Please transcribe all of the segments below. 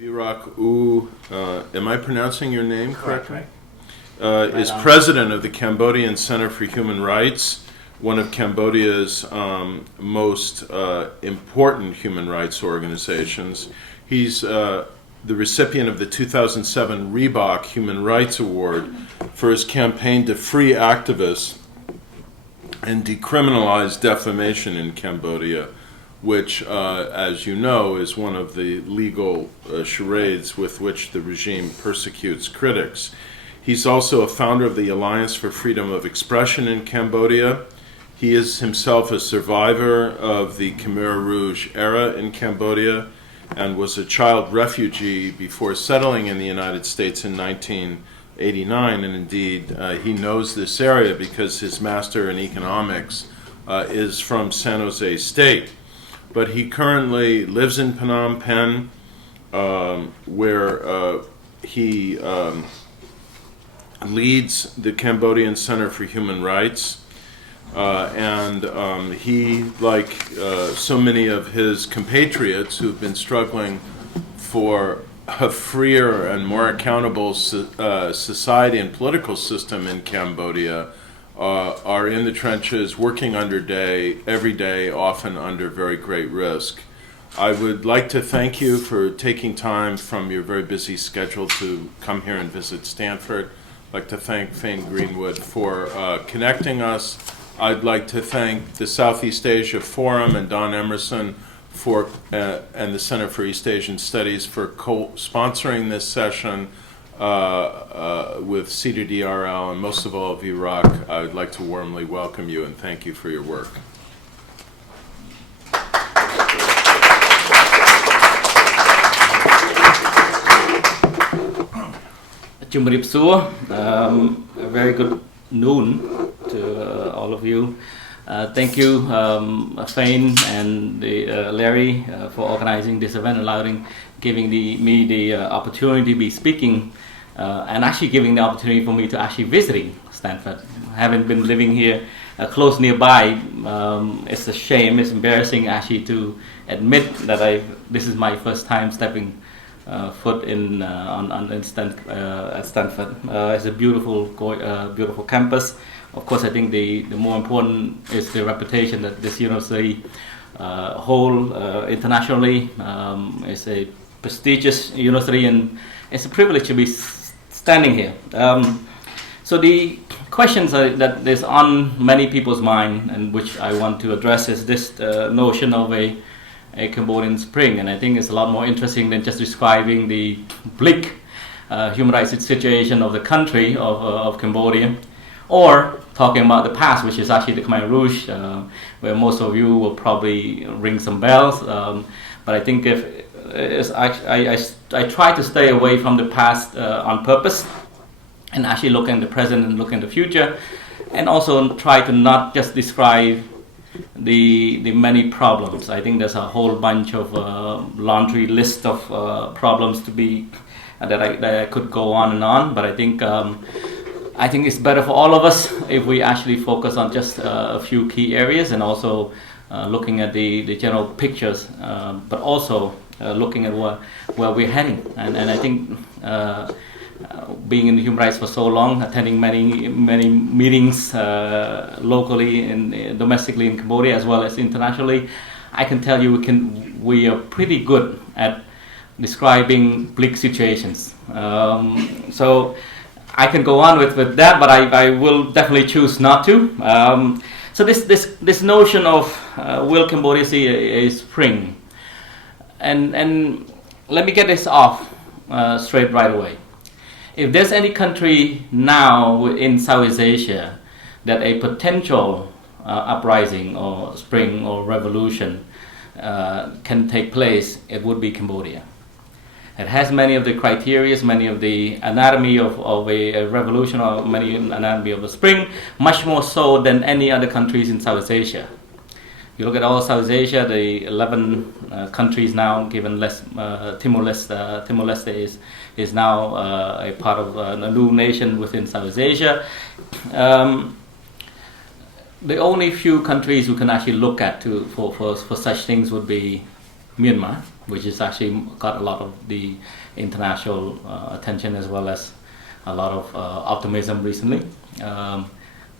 Virak Ou, am I pronouncing your name correctly? Right. Is president of the Cambodian Center for Human Rights, one of Cambodia's most important human rights organizations. He's the recipient of the 2007 Reebok Human Rights Award for his campaign to free activists and decriminalize defamation in Cambodia, which, as you know, is one of the legal charades with which the regime persecutes critics. He's also a founder of the Alliance for Freedom of Expression in Cambodia. He is himself a survivor of the Khmer Rouge era in Cambodia and was a child refugee before settling in the United States in 1989. And indeed, he knows this area because his master in economics is from San Jose State. But he currently lives in Phnom Penh, where he leads the Cambodian Center for Human Rights. And he, like so many of his compatriots who've been struggling for a freer and more accountable society and political system in Cambodia, are in the trenches, working every day, often under very great risk. I would like to thank you for taking time from your very busy schedule to come here and visit Stanford. I'd like to thank Fane Greenwood for connecting us. I'd like to thank the Southeast Asia Forum and Don Emerson and the Center for East Asian Studies for co-sponsoring this session with CDDRL, and most of all, Virak. I would like to warmly welcome you and thank you for your work. A very good noon to all of you. Thank you, Fane and Larry, for organizing this event, giving me the opportunity to be speaking, and actually giving the opportunity for me to actually visiting Stanford. Having been living here close nearby, it's a shame, it's embarrassing actually to admit that this is my first time stepping foot at Stanford. It's a beautiful campus. Of course, I think the more important is the reputation that this university hold internationally. It's a prestigious university, and it's a privilege to be standing here. So the questions that is on many people's mind, and which I want to address, is this notion of a Cambodian spring, and I think it's a lot more interesting than just describing the bleak human rights situation of the country of Cambodia, or talking about the past, which is actually the Khmer Rouge, where most of you will probably ring some bells. But I think I try to stay away from the past on purpose, and actually look in the present and look in the future, and also try to not just describe the many problems. I think there's a whole bunch of laundry list of problems to be that I could go on and on, but I think it's better for all of us if we actually focus on just a few key areas, and also looking at the general pictures, but also looking at where we're heading. And I think being in human rights for so long, attending many meetings locally and domestically in Cambodia as well as internationally, I can tell you we are pretty good at describing bleak situations. So I can go on with that, but I will definitely choose not to. So this notion of will Cambodia see a spring, and let me get this off straight right away. If there's any country now in Southeast Asia that a potential uprising or spring or revolution can take place, it would be Cambodia. It has many of the criteria, many of the anatomy of a revolution, or many anatomy of a spring, much more so than any other countries in Southeast Asia. You look at all Southeast Asia, the 11 countries now, given Timor-Leste is now a part of a new nation within Southeast Asia. The only few countries who can actually look at for such things would be Myanmar, which has actually got a lot of the international attention as well as a lot of optimism recently.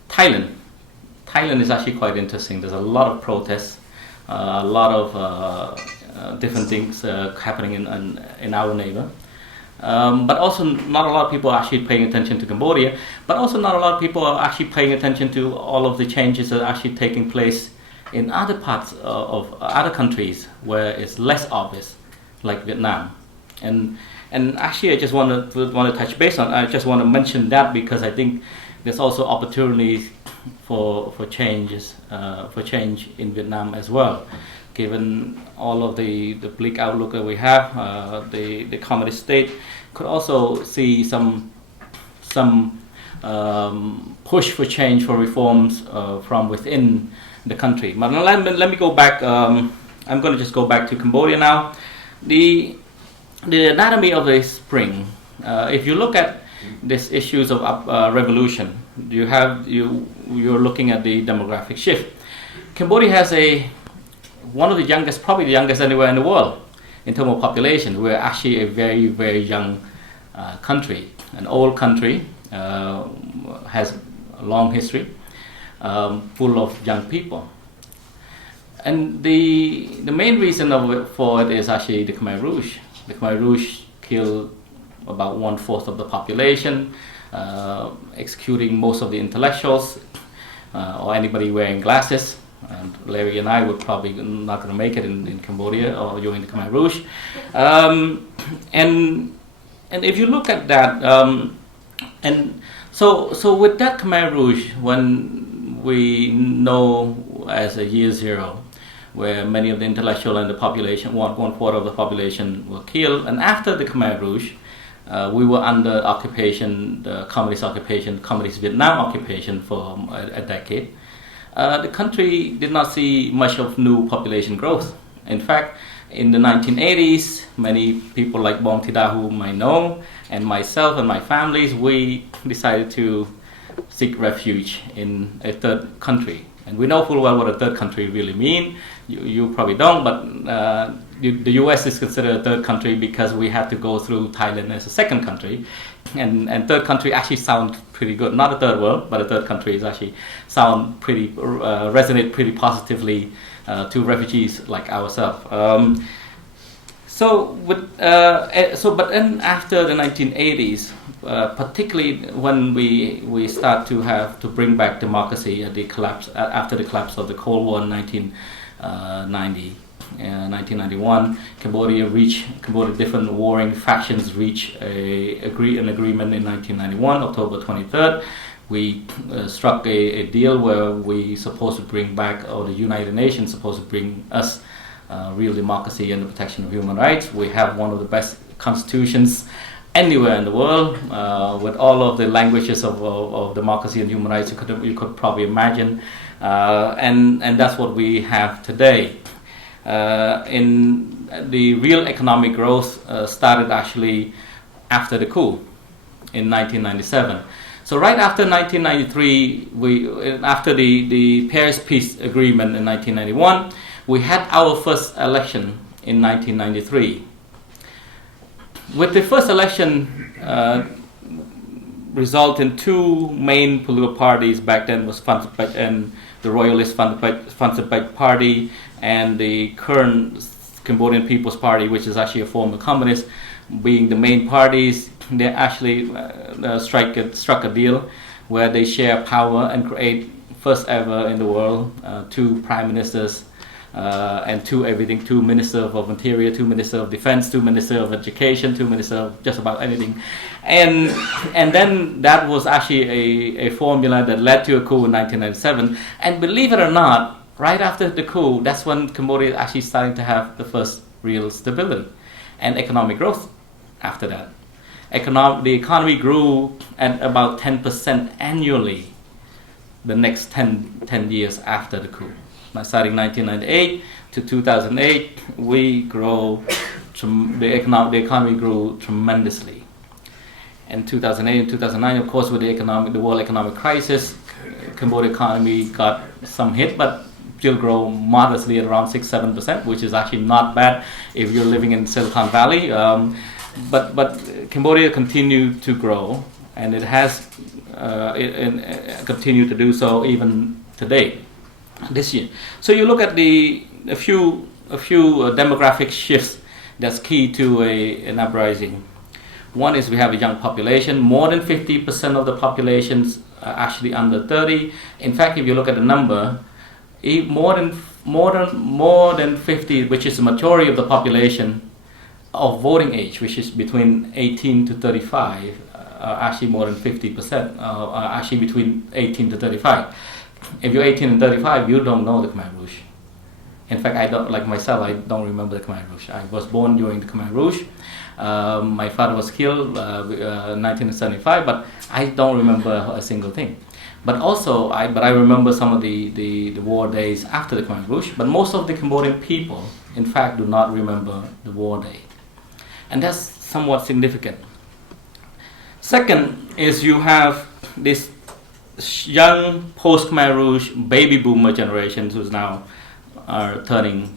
Thailand is actually quite interesting. There's a lot of protests, a lot of different things happening in our neighbor. But also not a lot of people are actually paying attention to Cambodia, but also not a lot of people are actually paying attention to all of the changes that are actually taking place in other parts of other countries where it's less obvious, like Vietnam. And actually I just want to touch base on, I just want to mention that because I think there's also opportunities for changes, for change in Vietnam as well. Given all of the bleak outlook that we have, the communist state could also see some push for change, for reforms from within the country. But let me go back. I'm going to just go back to Cambodia now. The anatomy of the spring. If you look at these issues of revolution, you're looking at the demographic shift. Cambodia has one of the youngest, probably the youngest anywhere in the world in terms of population. We're actually a very, very young country, an old country, has a long history, full of young people. And the main reason for it is actually the Khmer Rouge. The Khmer Rouge killed about 1/4 of the population, executing most of the intellectuals or anybody wearing glasses. And Larry and I would probably not going to make it in Cambodia or during the Khmer Rouge. And if you look at that, and so with that Khmer Rouge, when we know as a year zero, where many of the intellectual and the population, 1/4 of the population were killed, and after the Khmer Rouge, we were under occupation, the communist Vietnam occupation for a decade. The country did not see much of new population growth. In fact, in the 1980s, many people like Bong Thida, who might know, and myself and my families, we decided to seek refuge in a third country. And we know full well what a third country really means. You probably don't, but the US is considered a third country because we had to go through Thailand as a second country. And third country actually sounds pretty good. Not a third world, but a third country is actually resonate pretty positively to refugees like ourselves. But then after the 1980s, particularly when we start to bring back democracy at the collapse after the collapse of the Cold War in 1991, Cambodia different warring factions reached an agreement in 1991, October 23rd. We struck a deal where we supposed to bring back, or the United Nations supposed to bring us real democracy and the protection of human rights. We have one of the best constitutions anywhere in the world, with all of the languages of democracy and human rights you could probably imagine, and that's what we have today. In the real economic growth started actually after the coup in 1997. So right after 1993, after the Paris Peace Agreement in 1991, we had our first election in 1993. With the first election result in two main political parties back then was funded by, and the Royalist funded by Party, and the current Cambodian People's Party, which is actually a former communist, being the main parties. They actually struck a deal where they share power and create first ever in the world two prime ministers and two ministers of interior, two ministers of defense, two ministers of education, two ministers of just about anything, and then that was actually a formula that led to a coup in 1997. And believe it or not, right after the coup, that's when Cambodia is actually starting to have the first real stability and economic growth. After that, the economy grew at about 10% annually the next 10 years after the coup. Now, starting 1998 to 2008, the economy grew tremendously. In 2008 and 2009, of course, with the world economic crisis, Cambodia economy got some hit, but still grow modestly at around 6-7%, which is actually not bad if you're living in Silicon Valley. But Cambodia continued to grow, and it has continued to do so even today, this year. So you look at a few demographic shifts that's key to an uprising. One is we have a young population. More than 50% of the populations are actually under 30. In fact, if you look at the number, more than 50, which is the majority of the population of voting age, which is between 18 to 35, actually more than 50%, are actually between 18 to 35. If you're 18 and 35, you don't know the Khmer Rouge. In fact, I don't, like myself, I don't remember the Khmer Rouge. I was born during the Khmer Rouge. My father was killed in 1975, but I don't remember a single thing. But also, I remember some of the war days after the Khmer Rouge. But most of the Cambodian people, in fact, do not remember the war day, and that's somewhat significant. Second is you have this young post-Khmer Rouge baby boomer generations who's now are turning,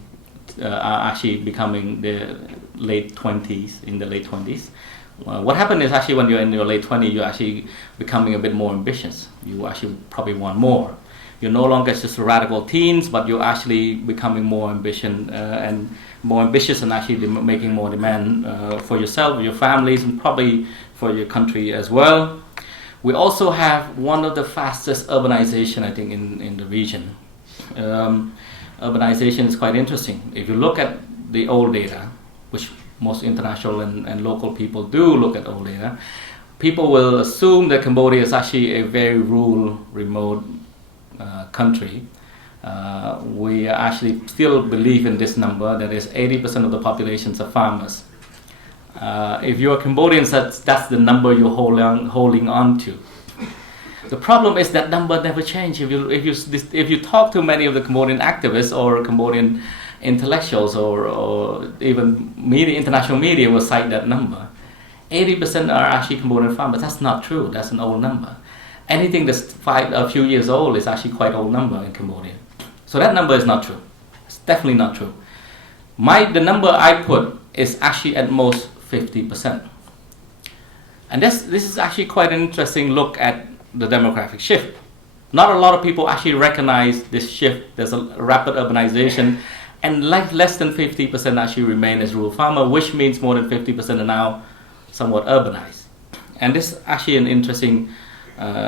are actually becoming the late 20s, in the late 20s. What happened is actually when you're in your late 20s, you're actually becoming a bit more ambitious. You actually probably want more. You're no longer just radical teens, but you're actually becoming more ambitious and actually making more demand for yourself, your families, and probably for your country as well. We also have one of the fastest urbanization, I think, in the region. Urbanization is quite interesting. If you look at the old data, which most international and local people do look at old data, people will assume that Cambodia is actually a very rural, remote country. We actually still believe in this number, that is 80% of the populations are farmers. If you're Cambodians, that's the number you're holding on to. The problem is that number never changes. If you talk to many of the Cambodian activists or Cambodian intellectuals or even international media will cite that number. 80% are actually Cambodian farmers. That's not true. That's an old number. Anything that's a few years old is actually quite old number in Cambodia. So that number is not true. It's definitely not true. The number I put is actually at most 50%. And this is actually quite an interesting look at the demographic shift. Not a lot of people actually recognize this shift. There's a rapid urbanization, and less than 50% actually remain as rural farmer, which means more than 50% are now somewhat urbanized. And this is actually an interesting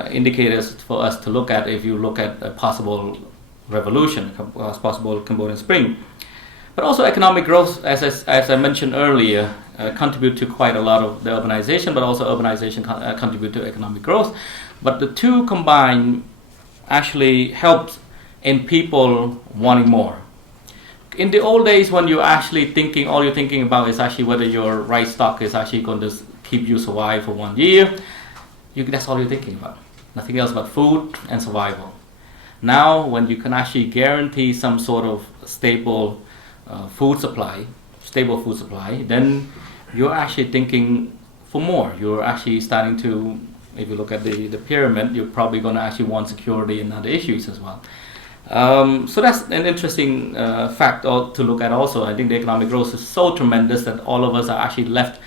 indicators for us to look at if you look at a possible revolution, a possible Cambodian Spring. But also economic growth, as I mentioned earlier, contribute to quite a lot of the urbanization, but also urbanization contribute to economic growth. But the two combined actually helped in people wanting more. In the old days, when you're actually thinking, all you're thinking about is actually whether your rice stock is actually going to keep you survive for 1 year, that's all you're thinking about. Nothing else but food and survival. Now, when you can actually guarantee some sort of stable food supply, then you're actually thinking for more. You're actually starting to, if you look at the pyramid, you're probably going to actually want security and other issues as well. So that's an interesting fact to look at also. I think the economic growth is so tremendous that all of us are actually left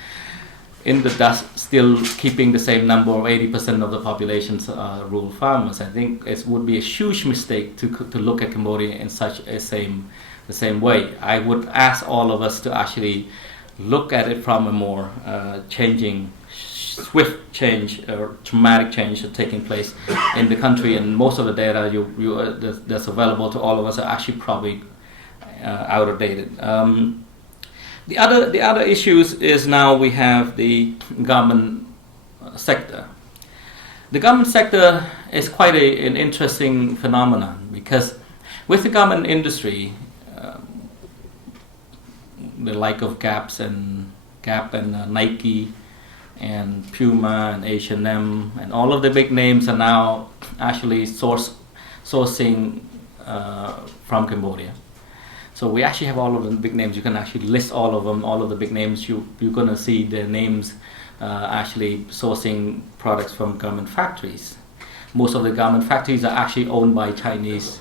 in the dust, still keeping the same number of 80% of the population's rural farmers. I think it would be a huge mistake to look at Cambodia in such the same way. I would ask all of us to actually look at it from a more swift change or dramatic change taking place in the country, and most of the data that's available to all of us are actually probably outdated. The other issues is now we have the government sector. The government sector is quite an interesting phenomenon, because with the government industry, the like of Gap and Nike and Puma and H&M and all of the big names are now actually sourcing from Cambodia. So we actually have all of the big names. You can actually list all of them, all of the big names. You're going to see their names actually sourcing products from government factories. Most of the government factories are actually owned by Chinese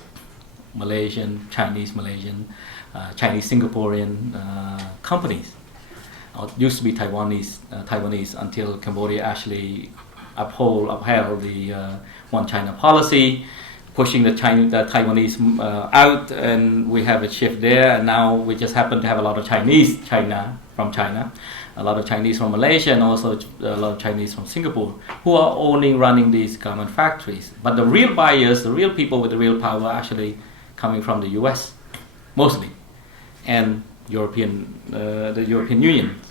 Malaysian, Chinese Malaysian, Chinese Singaporean companies. It used to be Taiwanese until Cambodia actually upheld the One China policy, pushing the Taiwanese out, and we have a shift there. And now we just happen to have a lot of Chinese from China, a lot of Chinese from Malaysia, and also a lot of Chinese from Singapore, who are running these garment factories. But the real buyers, the real people with the real power, are actually coming from the U.S. mostly, and the European Union,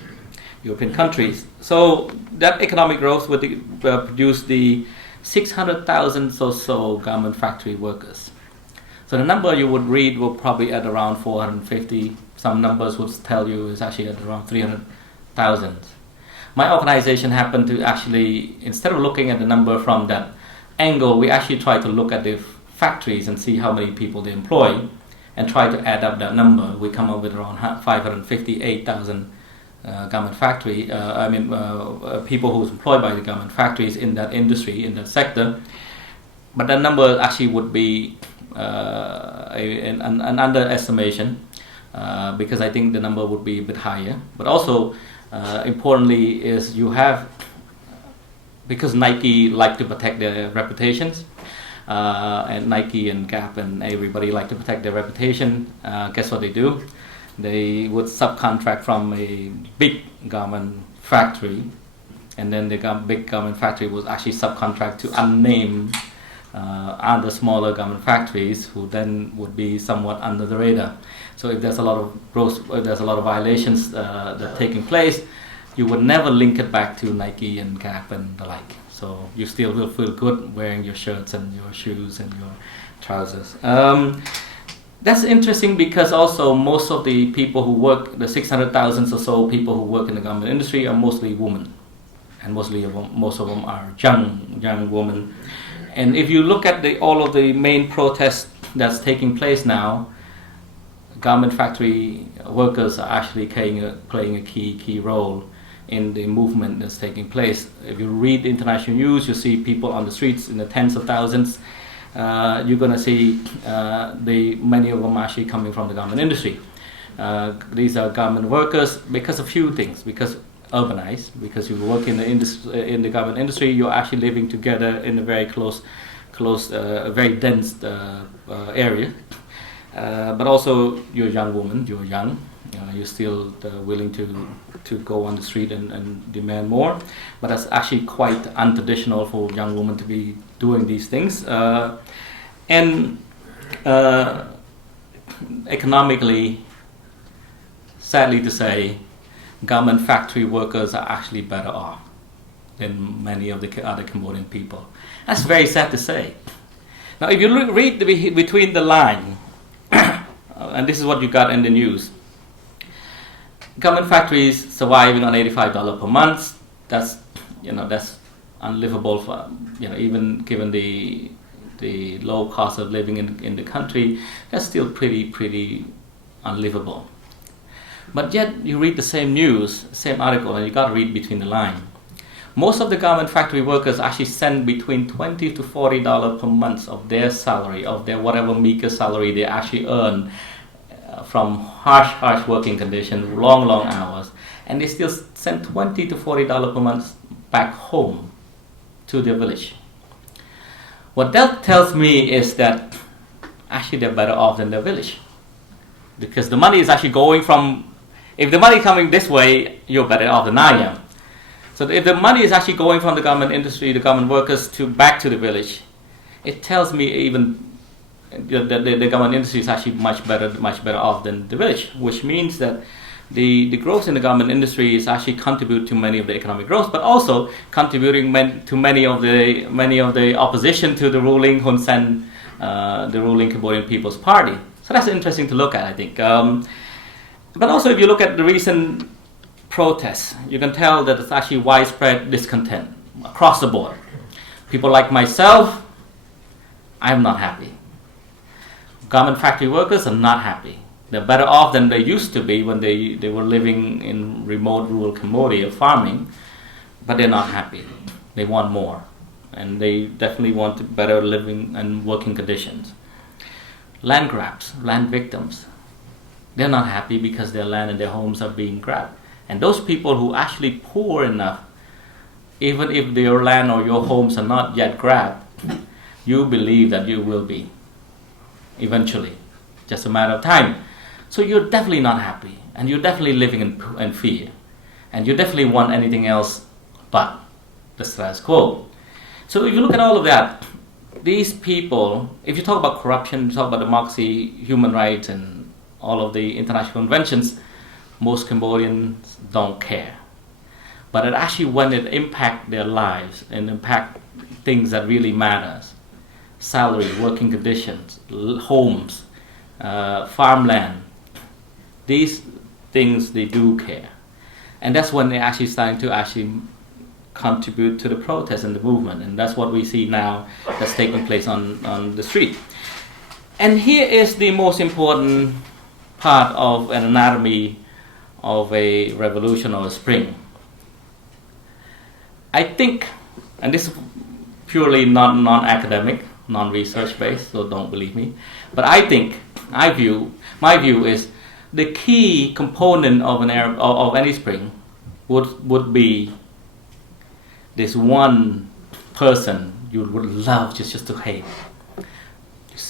European countries. So that economic growth would produce the 600,000 or so garment factory workers. So the number you would read will probably at around 450. Some numbers would tell you it's actually at around 300,000. My organization happened to actually, instead of looking at the number from that angle, we actually try to look at the factories and see how many people they employ, and try to add up that number. We come up with around 558,000 garment factory, people who's employed by the garment factories in that industry, in that sector. But that number actually would be an underestimation, because I think the number would be a bit higher. But also, importantly, is you have, because Nike like to protect their reputations, and Nike and Gap and everybody like to protect their reputation, guess what they do? They would subcontract from a big garment factory, and then the big garment factory would actually subcontract to unnamed other smaller garment factories, who then would be somewhat under the radar. So if there's a lot of violations that are taking place, you would never link it back to Nike and Gap and the like. So you still will feel good wearing your shirts and your shoes and your trousers. That's interesting, because also most of the people who work, the 600,000 or so people who work in the garment industry, are mostly women, and most of them are young women. And if you look at all of the main protests that's taking place now, garment factory workers are actually playing a key role in the movement that's taking place. If you read international news, you see people on the streets in the tens of thousands. You're going to see many of them actually coming from the garment industry. These are garment workers because of few things. Because urbanized, because you work in the garment industry, you're actually living together in a very close, very dense area. But also, you're a young woman. You're young. You're still willing to go on the street and demand more. But that's actually quite untraditional for a young woman to be doing these things. And economically, sadly to say, garment factory workers are actually better off than many of the other Cambodian people. That's very sad to say. Now, if you read between the line, and this is what you got in the news, garment factories surviving on $85 per month. That's unlivable for, even given the low cost of living in the country. That's still pretty unlivable. But yet you read the same news, same article, and you got to read between the line. Most of the garment factory workers actually send between $20 to $40 per month of their salary, of their whatever meager salary they actually earn from harsh working conditions, long hours, and they still send $20 to $40 per month back home to their village. What that tells me is that actually they're better off than their village, because the money is actually going from, if the money coming this way, you're better off than I am. So if the money is actually going from the garment industry, the garment workers, back to the village, it tells me even that the garment industry is actually much better off than the village, which means that the growth in the garment industry is actually contribute to many of the economic growth, but also contributing to many of the opposition to the ruling Hun Sen, the ruling Cambodian People's Party. So that's interesting to look at, I think. But also, if you look at the recent protests, you can tell that it's actually widespread discontent across the board. People like myself, I'm not happy. Garment factory workers are not happy. They're better off than they used to be when they were living in remote rural Cambodia farming, but they're not happy. They want more, and they definitely want better living and working conditions. land grabs, land victims. They're not happy because their land and their homes are being grabbed. And those people who actually poor enough, even if your land or your homes are not yet grabbed, you believe that you will be eventually, just a matter of time. So you're definitely not happy, and you're definitely living in fear, and you definitely want anything else but the status quo. So if you look at all of that, these people, if you talk about corruption, you talk about democracy, human rights, and all of the international conventions, most Cambodians don't care. But it actually, when it impacts their lives and impact things that really matters, salary, working conditions, homes, farmland, these things they do care. And that's when they're actually starting to actually contribute to the protest and the movement. And that's what we see now that's taking place on the street. And here is the most important part of an anatomy of a revolution or a spring. I think, and this is purely non-academic, non-research based, so don't believe me, but I think, my view is the key component of any spring would be this one person you would love just to hate.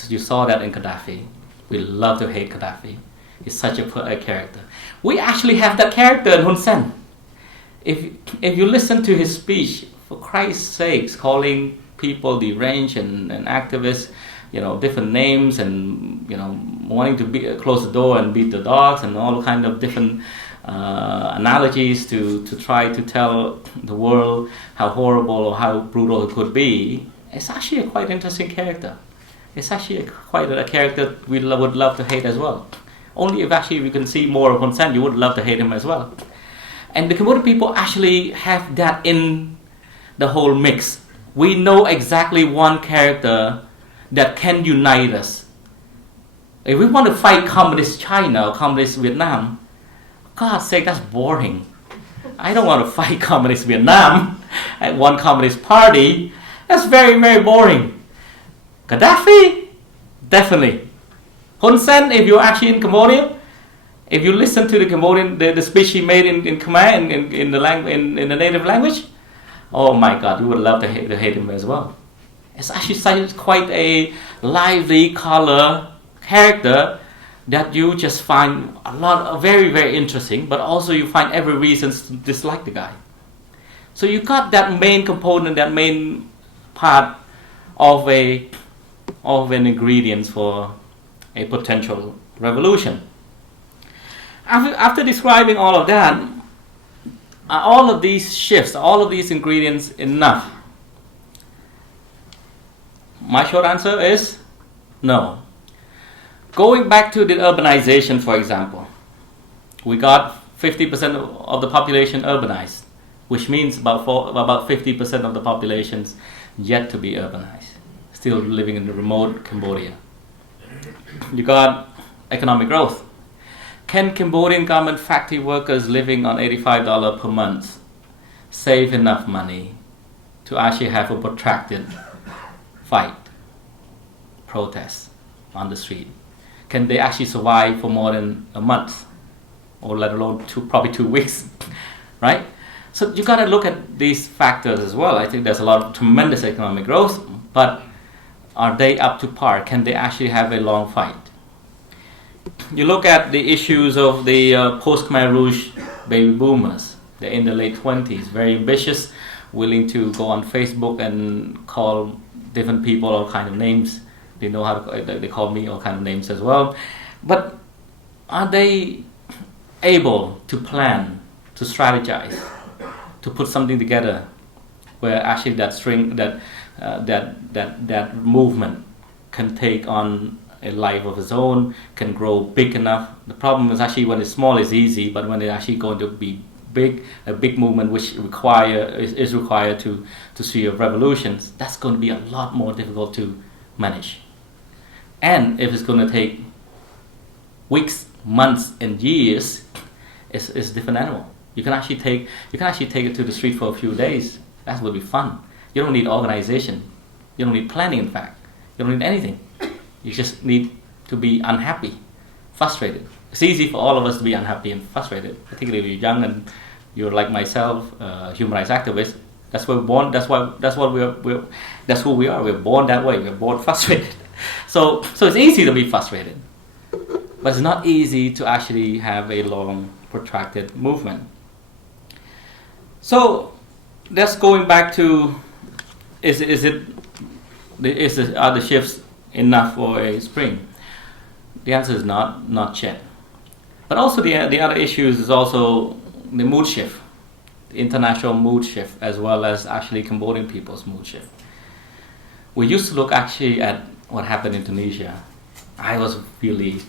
You saw that in Gaddafi. We love to hate Gaddafi. He's such a character. We actually have that character in Hun Sen. If you listen to his speech, for Christ's sakes, calling people deranged and activists, different names, and wanting to close the door and beat the dogs, and all kind of different analogies to try to tell the world how horrible or how brutal it could be. It's actually a quite interesting character. It's actually quite a character we would love to hate as well. Only if actually we can see more of Hun Sen, you would love to hate him as well. And the Cambodian people actually have that in the whole mix. We know exactly one character that can unite us. If we want to fight communist China or communist Vietnam, God's sake, that's boring. I don't want to fight communist Vietnam and one communist party. That's very, very boring. Gaddafi? Definitely. Hun Sen, if you're actually in Cambodia, if you listen to the Cambodian, the speech he made in Khmer, in the native language, oh my God, you would love to hate him as well. It's actually quite a lively color character that you just find very, very interesting, but also you find every reason to dislike the guy. So you got that main component, that main part of an ingredient for a potential revolution. After describing all of that, are all of these shifts, all of these ingredients enough? My short answer is no. Going back to the urbanization, for example, we got 50% of the population urbanized, which means about 50% of the population's yet to be urbanized, still living in the remote Cambodia. You got economic growth. Can Cambodian government factory workers living on $85 per month save enough money to actually have a protracted fight, protest on the street? Can they actually survive for more than a month, or let alone probably 2 weeks, right? So you got to look at these factors as well. I think there's a lot of tremendous economic growth, but are they up to par? Can they actually have a long fight? You look at the issues of the post-Khmer Rouge baby boomers. They're in the late 20s, very ambitious, willing to go on Facebook and call different people all kind of names. They know how to. They call me all kind of names as well. But are they able to plan, to strategize, to put something together where actually that movement can take on a life of its own, can grow big enough? The problem is actually when it's small it's easy, but when it's actually going to be big, a big movement which is required to see revolutions, that's going to be a lot more difficult to manage. And if it's going to take weeks, months, and years, it's a different animal. You can actually take it to the street for a few days. That would be fun. You don't need organization. You don't need planning. In fact, you don't need anything. You just need to be unhappy, frustrated. It's easy for all of us to be unhappy and frustrated, particularly if you're young and you're like myself, human rights activist. That's where we're born. That's who we are. We're born that way. We're born frustrated. So it's easy to be frustrated, but it's not easy to actually have a long, protracted movement. So that's going back to: are the shifts enough for a spring? The answer is not yet. But also the other issues is also the mood shift, the international mood shift, as well as actually Cambodian people's mood shift. We used to look actually at what happened in Tunisia. I was really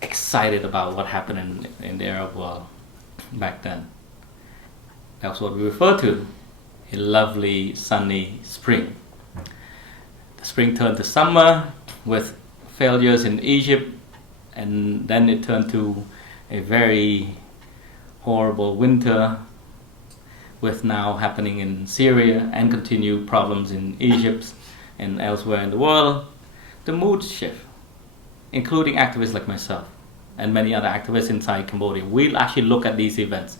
excited about what happened in the Arab world back then. That's what we refer to, a lovely sunny spring. The spring turned to summer with failures in Egypt, and then it turned to a very horrible winter with now happening in Syria and continued problems in Egypt and elsewhere in the world. The mood shift, including activists like myself and many other activists inside Cambodia. We'll actually look at these events.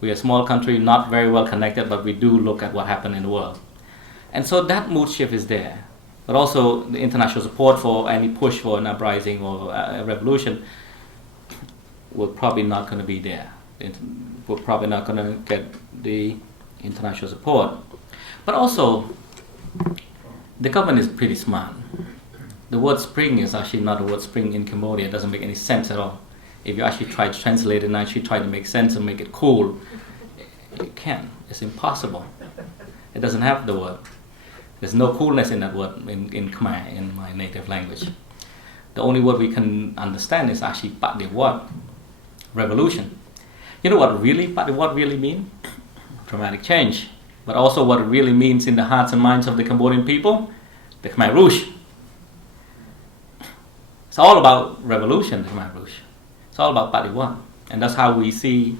We're a small country, not very well connected, but we do look at what happened in the world. And so that mood shift is there. But also the international support for any push for an uprising or a revolution, we're probably not going to be there. We're probably not going to get the international support. But also, the government is pretty smart. The word spring is actually not the word spring in Cambodia. It doesn't make any sense at all. If you actually try to translate it and actually try to make sense and make it cool, you can't. It's impossible. It doesn't have the word. There's no coolness in that word in Khmer, in my native language. The only word we can understand is actually Patiwat, revolution. You know what really Patiwat really means? Dramatic change. But also what it really means in the hearts and minds of the Cambodian people, the Khmer Rouge. It's all about revolution, the Khmer Rouge. It's all about Patiwat. And that's how we see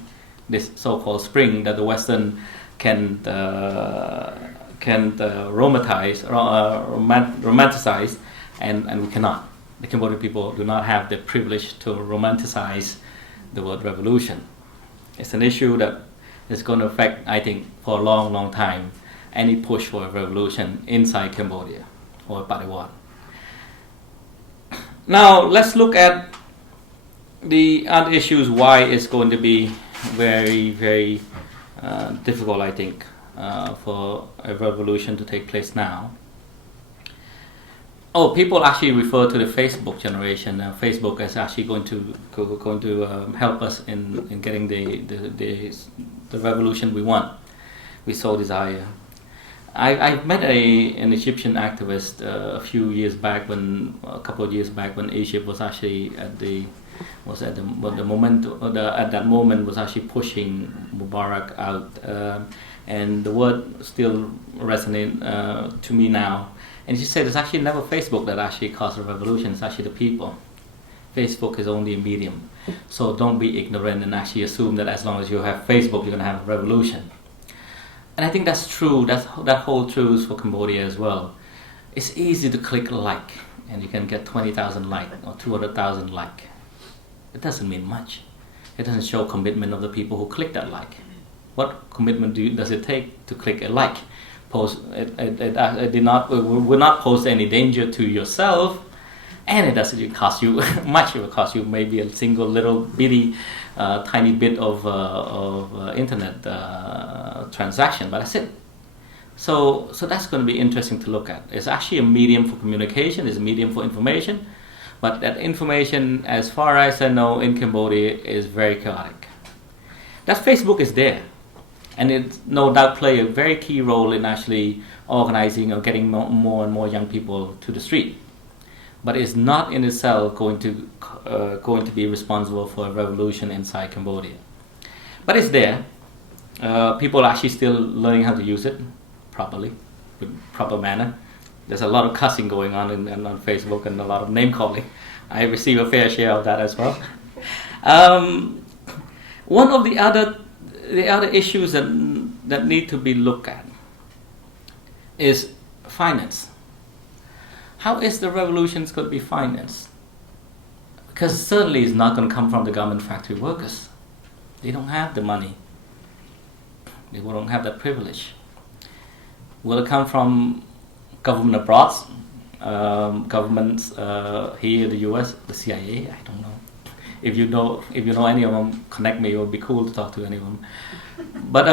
this so-called spring that the Western can romanticize, and we cannot. The Cambodian people do not have the privilege to romanticize the word revolution. It's an issue that is going to affect, I think, for a long, long time, any push for a revolution inside Cambodia or Patiwat. Now, let's look at the other issues, why it's going to be very, very difficult, I think, for a revolution to take place now. Oh, people actually refer to the Facebook generation. Facebook is actually going to help us in getting the revolution we want, we so desire. I met an Egyptian activist a couple of years back when Egypt was actually at that moment was actually pushing Mubarak out, and the word still resonates to me now. And she said it's actually never Facebook that actually caused a revolution, it's actually the people. Facebook is only a medium. So don't be ignorant and actually assume that as long as you have Facebook, you're going to have a revolution. And I think that's true, that holds true for Cambodia as well. It's easy to click like, and you can get 20,000 like or 200,000 like. It doesn't mean much. It doesn't show commitment of the people who click that like. What commitment does it take to click a like? It will not pose any danger to yourself, and it doesn't cost you much. It will cost you maybe a single little bitty, tiny bit of internet transaction, but that's it. So that's going to be interesting to look at. It's actually a medium for communication. It's a medium for information, but that information, as far as I know, in Cambodia is very chaotic. That Facebook is there. And it no doubt play a very key role in actually organizing or getting more and more young people to the street. But it's not in itself going to be responsible for a revolution inside Cambodia. But it's there. People are actually still learning how to use it properly, with proper manner. There's a lot of cussing going on on Facebook and a lot of name calling. I receive a fair share of that as well. One of the other issues that need to be looked at is finance. how is the revolution going to be financed? Because certainly it's not going to come from the garment factory workers. They don't have the money. They don't have that privilege. Will it come from government abroad, governments here in the U.S., the CIA? I don't know. If you know any of them, connect me. It would be cool to talk to any of them. But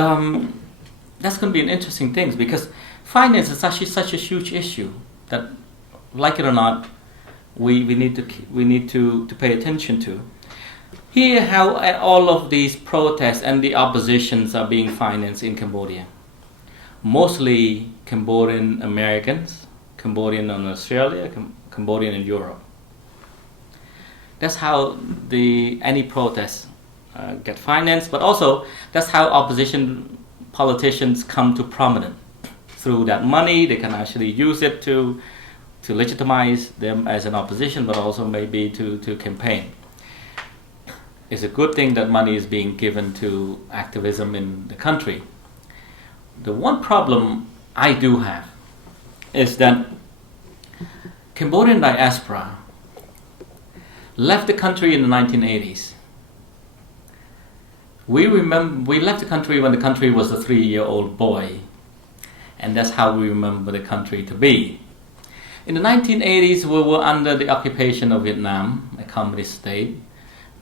that's going to be an interesting thing, because finance is actually such a huge issue that, like it or not, we need to pay attention to. Here, how all of these protests and the oppositions are being financed in Cambodia. Mostly Cambodian Americans, Cambodian in Australia, Cambodian in Europe. That's how any protests get financed, but also that's how opposition politicians come to prominence. Through that money, they can actually use it to legitimize them as an opposition, but also maybe to campaign. It's a good thing that money is being given to activism in the country. The one problem I do have is that Cambodian diaspora left the country in the 1980s. We left the country when the country was a 3-year-old boy, and that's how we remember the country to be. In the 1980s, we were under the occupation of Vietnam, a communist state.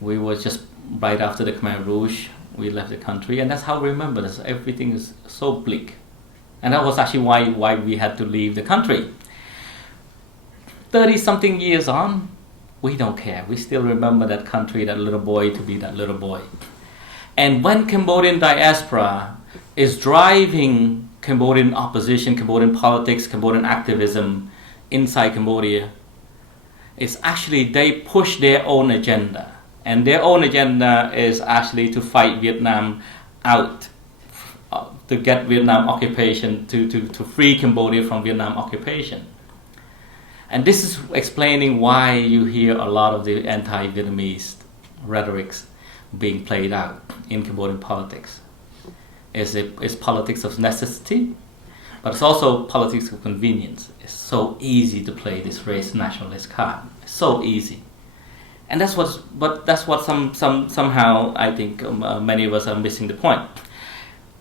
We were just right after the Khmer Rouge. We left the country, and that's how we remember this. Everything is so bleak, and that was actually why we had to leave the country. 30-something years on, we don't care. We still remember that country, that little boy, to be that little boy. And when Cambodian diaspora is driving Cambodian opposition, Cambodian politics, Cambodian activism inside Cambodia, it's actually they push their own agenda. And their own agenda is actually to fight Vietnam out, to get Vietnam occupation, to free Cambodia from Vietnam occupation. And this is explaining why you hear a lot of the anti-Vietnamese rhetorics being played out in Cambodian politics. It's politics of necessity, but it's also politics of convenience. It's so easy to play this race nationalist card. It's so easy. And that's what somehow I think many of us are missing the point.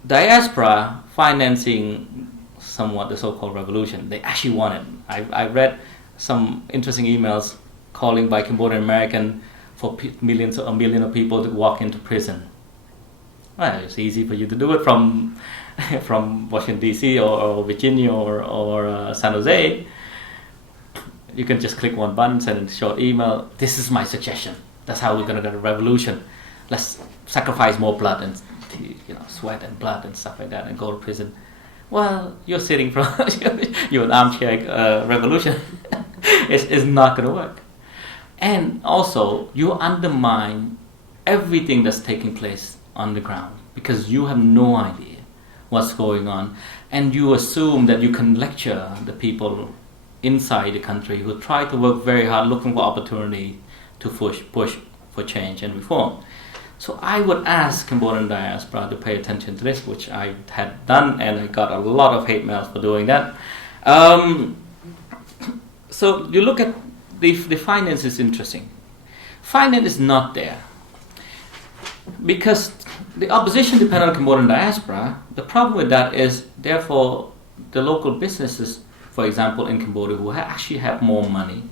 Diaspora financing somewhat the so-called revolution. They actually want it. I read some interesting emails calling by Cambodian American for a million of people to walk into prison. Well, it's easy for you to do it from Washington D.C. or Virginia or San Jose. You can just click one button, send a short email. This is my suggestion. That's how we're going to get a revolution. Let's sacrifice more blood and sweat and blood and stuff like that, and go to prison. Well, you're sitting from you're an armchair revolution. It's not going to work. And also, you undermine everything that's taking place on the ground, because you have no idea what's going on, and you assume that you can lecture the people inside the country who try to work very hard looking for opportunity to push for change and reform. So I would ask Cambodian diaspora to pay attention to this, which I had done, and I got a lot of hate mails for doing that. So you look at the finance is interesting. Finance is not there because the opposition depends on Cambodian diaspora. The problem with that is, therefore, the local businesses, for example, in Cambodia, who actually have more money,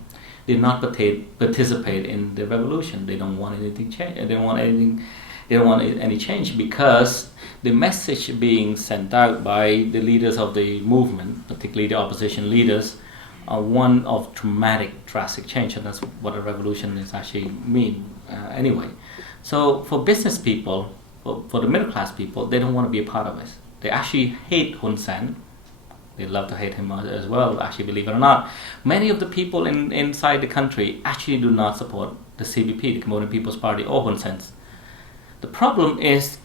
did not participate in the revolution. They don't want anything change. They don't want anything. They don't want any change, because the message being sent out by the leaders of the movement, particularly the opposition leaders, are one of drastic change, and that's what a revolution is actually mean anyway. So for business people, for the middle class people, they don't want to be a part of it. They actually hate Hun Sen. They love to hate him as well, actually, believe it or not. Many of the people inside the country actually do not support the CPP, the Cambodian People's Party, or Hun Sen. The problem is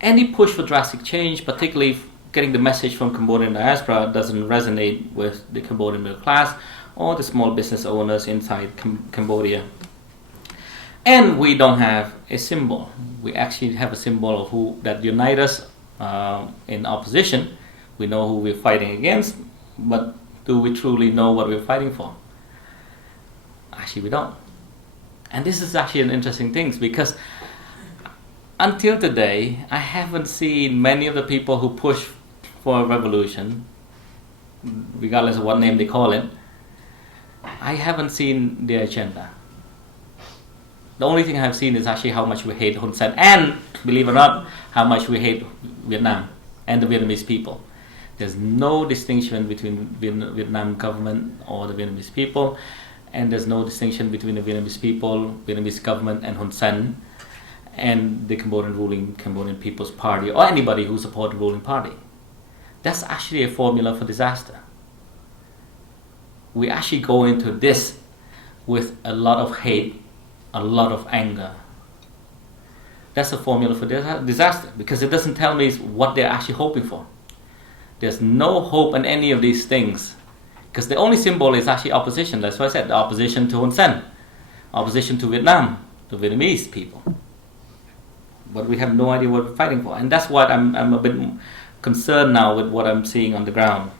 any push for drastic change, particularly getting the message from Cambodian diaspora, doesn't resonate with the Cambodian middle class or the small business owners inside Cambodia. And we don't have a symbol. We actually have a symbol of who that unite us in opposition. We know who we're fighting against, but do we truly know what we're fighting for? Actually, we don't. And this is actually an interesting thing, because until today, I haven't seen many of the people who push for a revolution, regardless of what name they call it, I haven't seen their agenda. The only thing I've seen is actually how much we hate Hun Sen, and, believe it or not, how much we hate Vietnam and the Vietnamese people. There's no distinction between Vietnam government or the Vietnamese people, and there's no distinction between the Vietnamese people, Vietnamese government, and Hun Sen, and the Cambodian People's Party, or anybody who supports the ruling party. That's actually a formula for disaster. We actually go into this with a lot of hate, a lot of anger. That's a formula for disaster, because it doesn't tell me what they're actually hoping for. There's no hope in any of these things, because the only symbol is actually opposition. That's why I said the opposition to Hun Sen, opposition to Vietnam, the Vietnamese people. But we have no idea what we're fighting for, and that's what I'm a bit concerned now with what I'm seeing on the ground.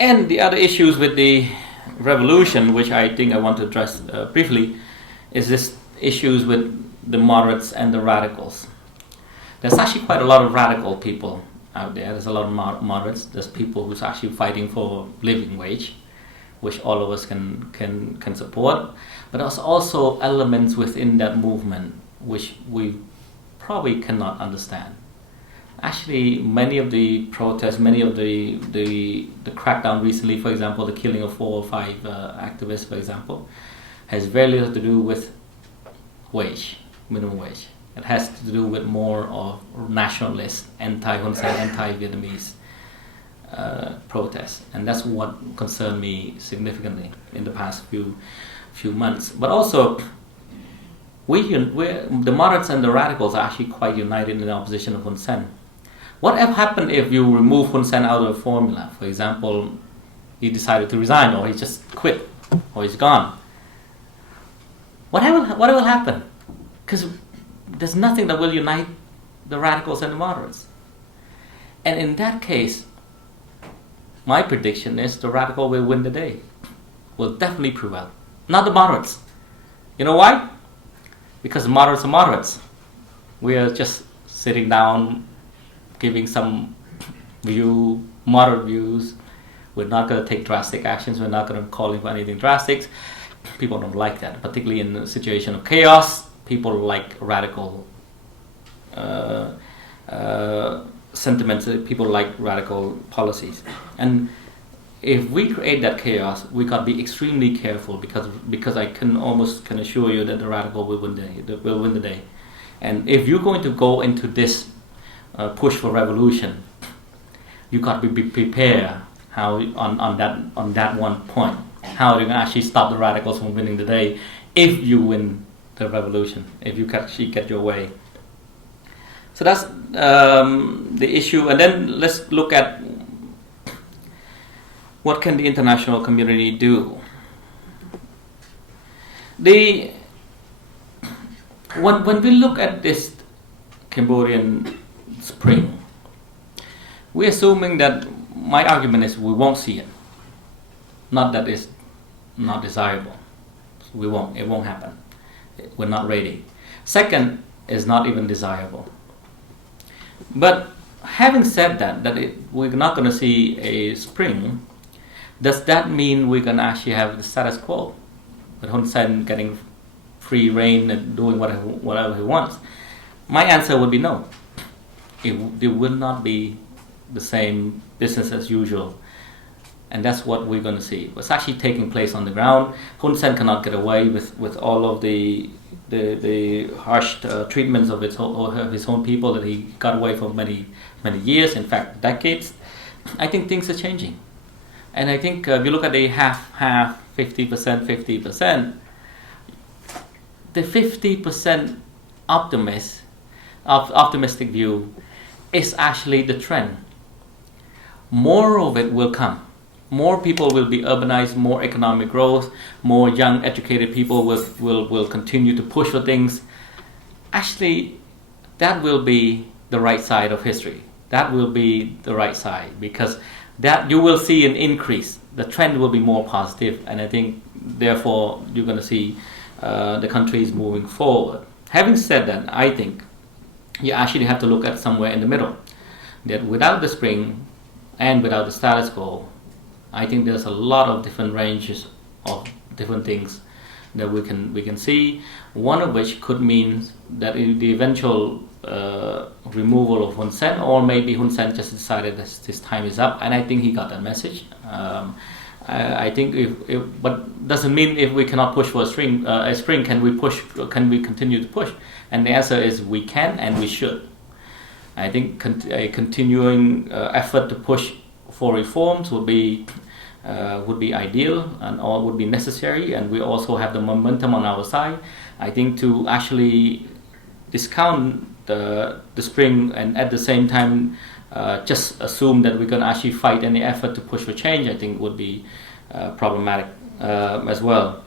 And the other issues with the revolution, which I think I want to address briefly, is this issues with the moderates and the radicals. There's actually quite a lot of radical people out there. There's a lot of moderates. There's people who's actually fighting for living wage, which all of us can support. But there's also elements within that movement which we probably cannot understand. Actually, many of the protests, many of the crackdown recently, for example, the killing of 4 or 5 activists, for example, has very little to do with wage, minimum wage. It has to do with more of nationalist, anti-Hun Sen, anti-Vietnamese protests, and that's what concerned me significantly in the past few months. But also, the moderates and the radicals are actually quite united in the opposition of Hun Sen. What happened if you remove Hun Sen out of the formula? For example, he decided to resign, or he just quit, or he's gone. What will happen? Because there's nothing that will unite the radicals and the moderates. And in that case, my prediction is the radical will win the day, will definitely prevail, not the moderates. You know why? Because the moderates are moderates. We are just sitting down, giving some moderate views. We're not going to take drastic actions. We're not going to call for anything drastic. People don't like that, particularly in a situation of chaos. People like radical sentiments. People like radical policies. And if we create that chaos, we got to be extremely careful, because I can assure you that the radical will win the day. And if you're going to go into this push for revolution, you got to be prepared how on that one point, how you're going to actually stop the radicals from winning the day if you win the revolution, if you actually get your way. So that's the issue. And then let's look at what can the international community do. When we look at this Cambodian spring, we're assuming that, my argument is, we won't see it. Not that it's not desirable. It won't happen. We're not ready. Second, it's not even desirable. But having said that we're not going to see a spring, does that mean we're going to actually have the status quo, with Hun Sen getting free reign and doing whatever he wants? My answer would be no. It will not be the same business as usual, and that's what we're going to see. What's actually taking place on the ground. Hun Sen cannot get away with all of the harsh treatments of his own people that he got away for many years, in fact decades. I think things are changing, and I think if you look at the half 50%, the 50% optimistic view is actually the trend. More of it will come. More people will be urbanized, more economic growth, more young educated people will continue to push for things. Actually, that will be the right side of history. that will be the right side, because that you will see an increase. The trend will be more positive, and I think therefore you're going to see the country is moving forward. Having said that, I think you actually have to look at somewhere in the middle. That without the spring and without the status quo, I think there's a lot of different ranges of different things that we can see. One of which could mean that in the eventual removal of Hun Sen, or maybe Hun Sen just decided that his time is up, and I think he got that message. I think but doesn't mean if we cannot push for a spring, can we continue to push? And the answer is we can and we should. I think a continuing effort to push for reforms would be ideal and all would be necessary, and we also have the momentum on our side. I think to actually discount the spring and at the same time just assume that we're going to actually fight any effort to push for change, I think would be problematic as well.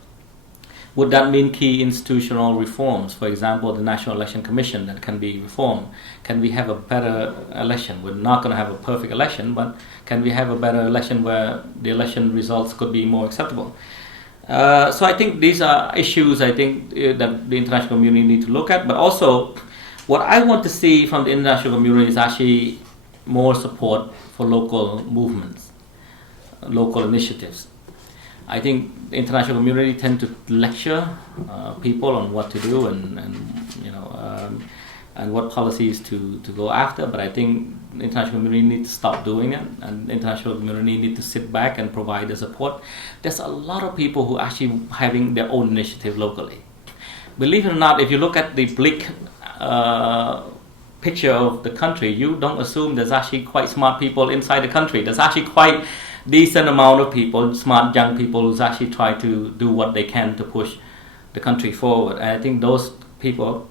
Would that mean key institutional reforms? For example, the National Election Commission that can be reformed. Can we have a better election? We're not going to have a perfect election, but can we have a better election where the election results could be more acceptable? So I think these are issues I think that the international community need to look at. But also, what I want to see from the international community is actually more support for local movements, local initiatives. I think the international community tend to lecture people on what to do and what policies to go after, but I think the international community needs to stop doing it, and the international community need to sit back and provide the support. There's a lot of people who are actually having their own initiative locally. Believe it or not, if you look at the bleak picture of the country, you don't assume there's actually quite smart people inside the country. There's actually quite decent amount of people, smart young people who's actually try to do what they can to push the country forward. And I think those people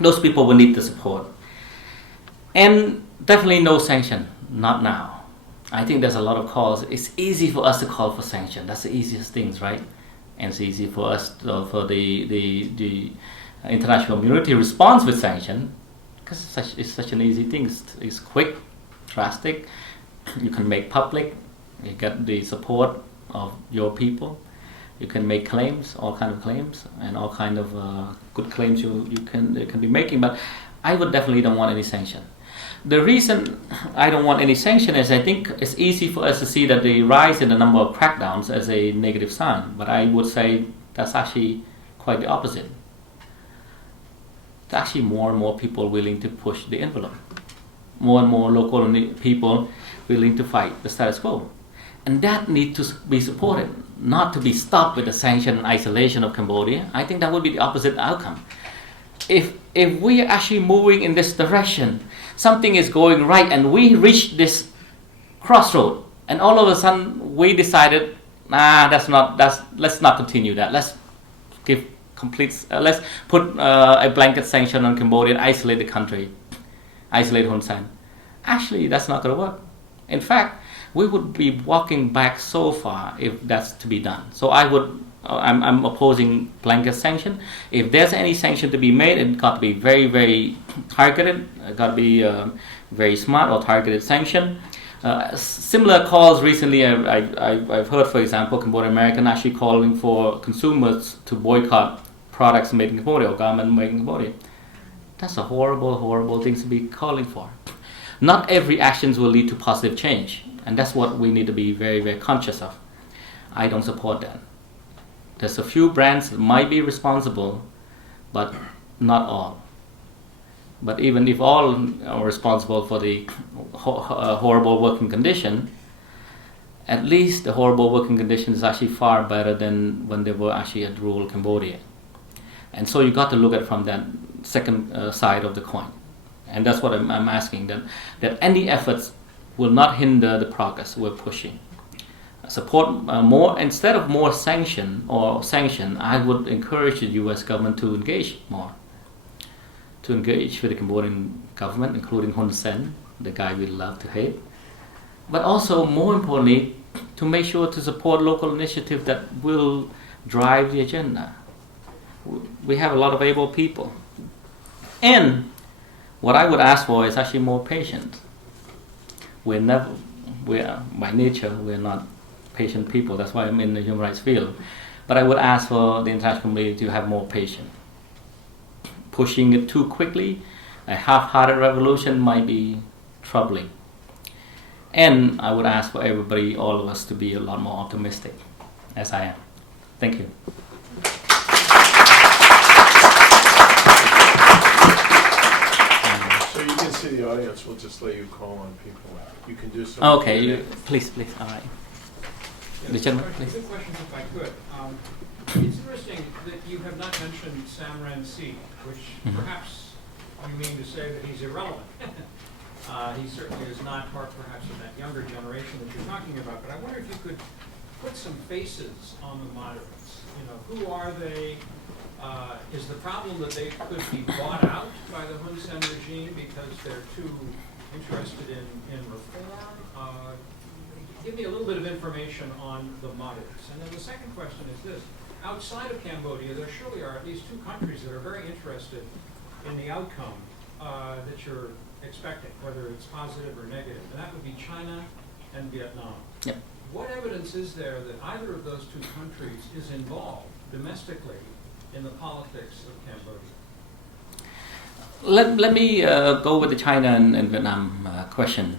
will need the support. And definitely no sanction, not now. I think there's a lot of calls. It's easy for us to call for sanction. That's the easiest things, right? And it's easy for us, for the international community response with sanction, because it's such an easy thing. It's quick, drastic. You can make public. You get the support of your people. You can make claims, all kind of claims, and all kind of good claims you can be making. But I would definitely don't want any sanction. The reason I don't want any sanction is I think it's easy for us to see that the rise in the number of crackdowns as a negative sign, but I would say that's actually quite the opposite. There's actually more and more people willing to push the envelope. More and more local people willing to fight the status quo. And that needs to be supported, not to be stopped with the sanction and isolation of Cambodia. I think that would be the opposite outcome. If we are actually moving in this direction, something is going right, and we reach this crossroad, and all of a sudden we decided, let's not continue that. Let's give let's put a blanket sanction on Cambodia and isolate the country, isolate Hun Sen. Actually, that's not going to work. In fact, we would be walking back so far if that's to be done. So I'm opposing blanket sanction. If there's any sanction to be made, it got to be very, very targeted. It got to be very smart or targeted sanction. Similar calls recently, I've heard, for example, Cambodian American actually calling for consumers to boycott products made in Cambodia or garments made in Cambodia. That's a horrible, horrible thing to be calling for. Not every actions will lead to positive change, and that's what we need to be very, very conscious of. I don't support that. There's a few brands that might be responsible, but not all. But even if all are responsible for the horrible working condition, at least the horrible working condition is actually far better than when they were actually at rural Cambodia. And so you got to look at it from that second side of the coin. And that's what I'm asking, that any efforts will not hinder the progress we're pushing. Support more, instead of more sanction, I would encourage the U.S. government to engage more. To engage with the Cambodian government, including Hun Sen, the guy we love to hate. But also, more importantly, to make sure to support local initiatives that will drive the agenda. We have a lot of able people. And what I would ask for is actually more patience. By nature, we're not patient people. That's why I'm in the human rights field. But I would ask for the international community to have more patience. Pushing it too quickly, a half-hearted revolution might be troubling. And I would ask for everybody, all of us, to be a lot more optimistic, as I am. Thank you. So you can see the audience. We'll just let you call on people. You can do some. Okay, please, all right. Yes, The gentleman, please. Two questions, if I could. It's interesting that you have not mentioned Sam Rainsy, which perhaps you mean to say that he's irrelevant. He certainly is not part, perhaps, of that younger generation that you're talking about. But I wonder if you could put some faces on the moderates. You know, who are they? Is the problem that they could be bought out by the Hun Sen regime because they're too interested in reform? Give me a little bit of information on the moderates. And then the second question is this. Outside of Cambodia, there surely are at least two countries that are very interested in the outcome that you're expecting, whether it's positive or negative. And that would be China and Vietnam. Yep. What evidence is there that either of those two countries is involved domestically in the politics of Cambodia? Let me go with the China and Vietnam question.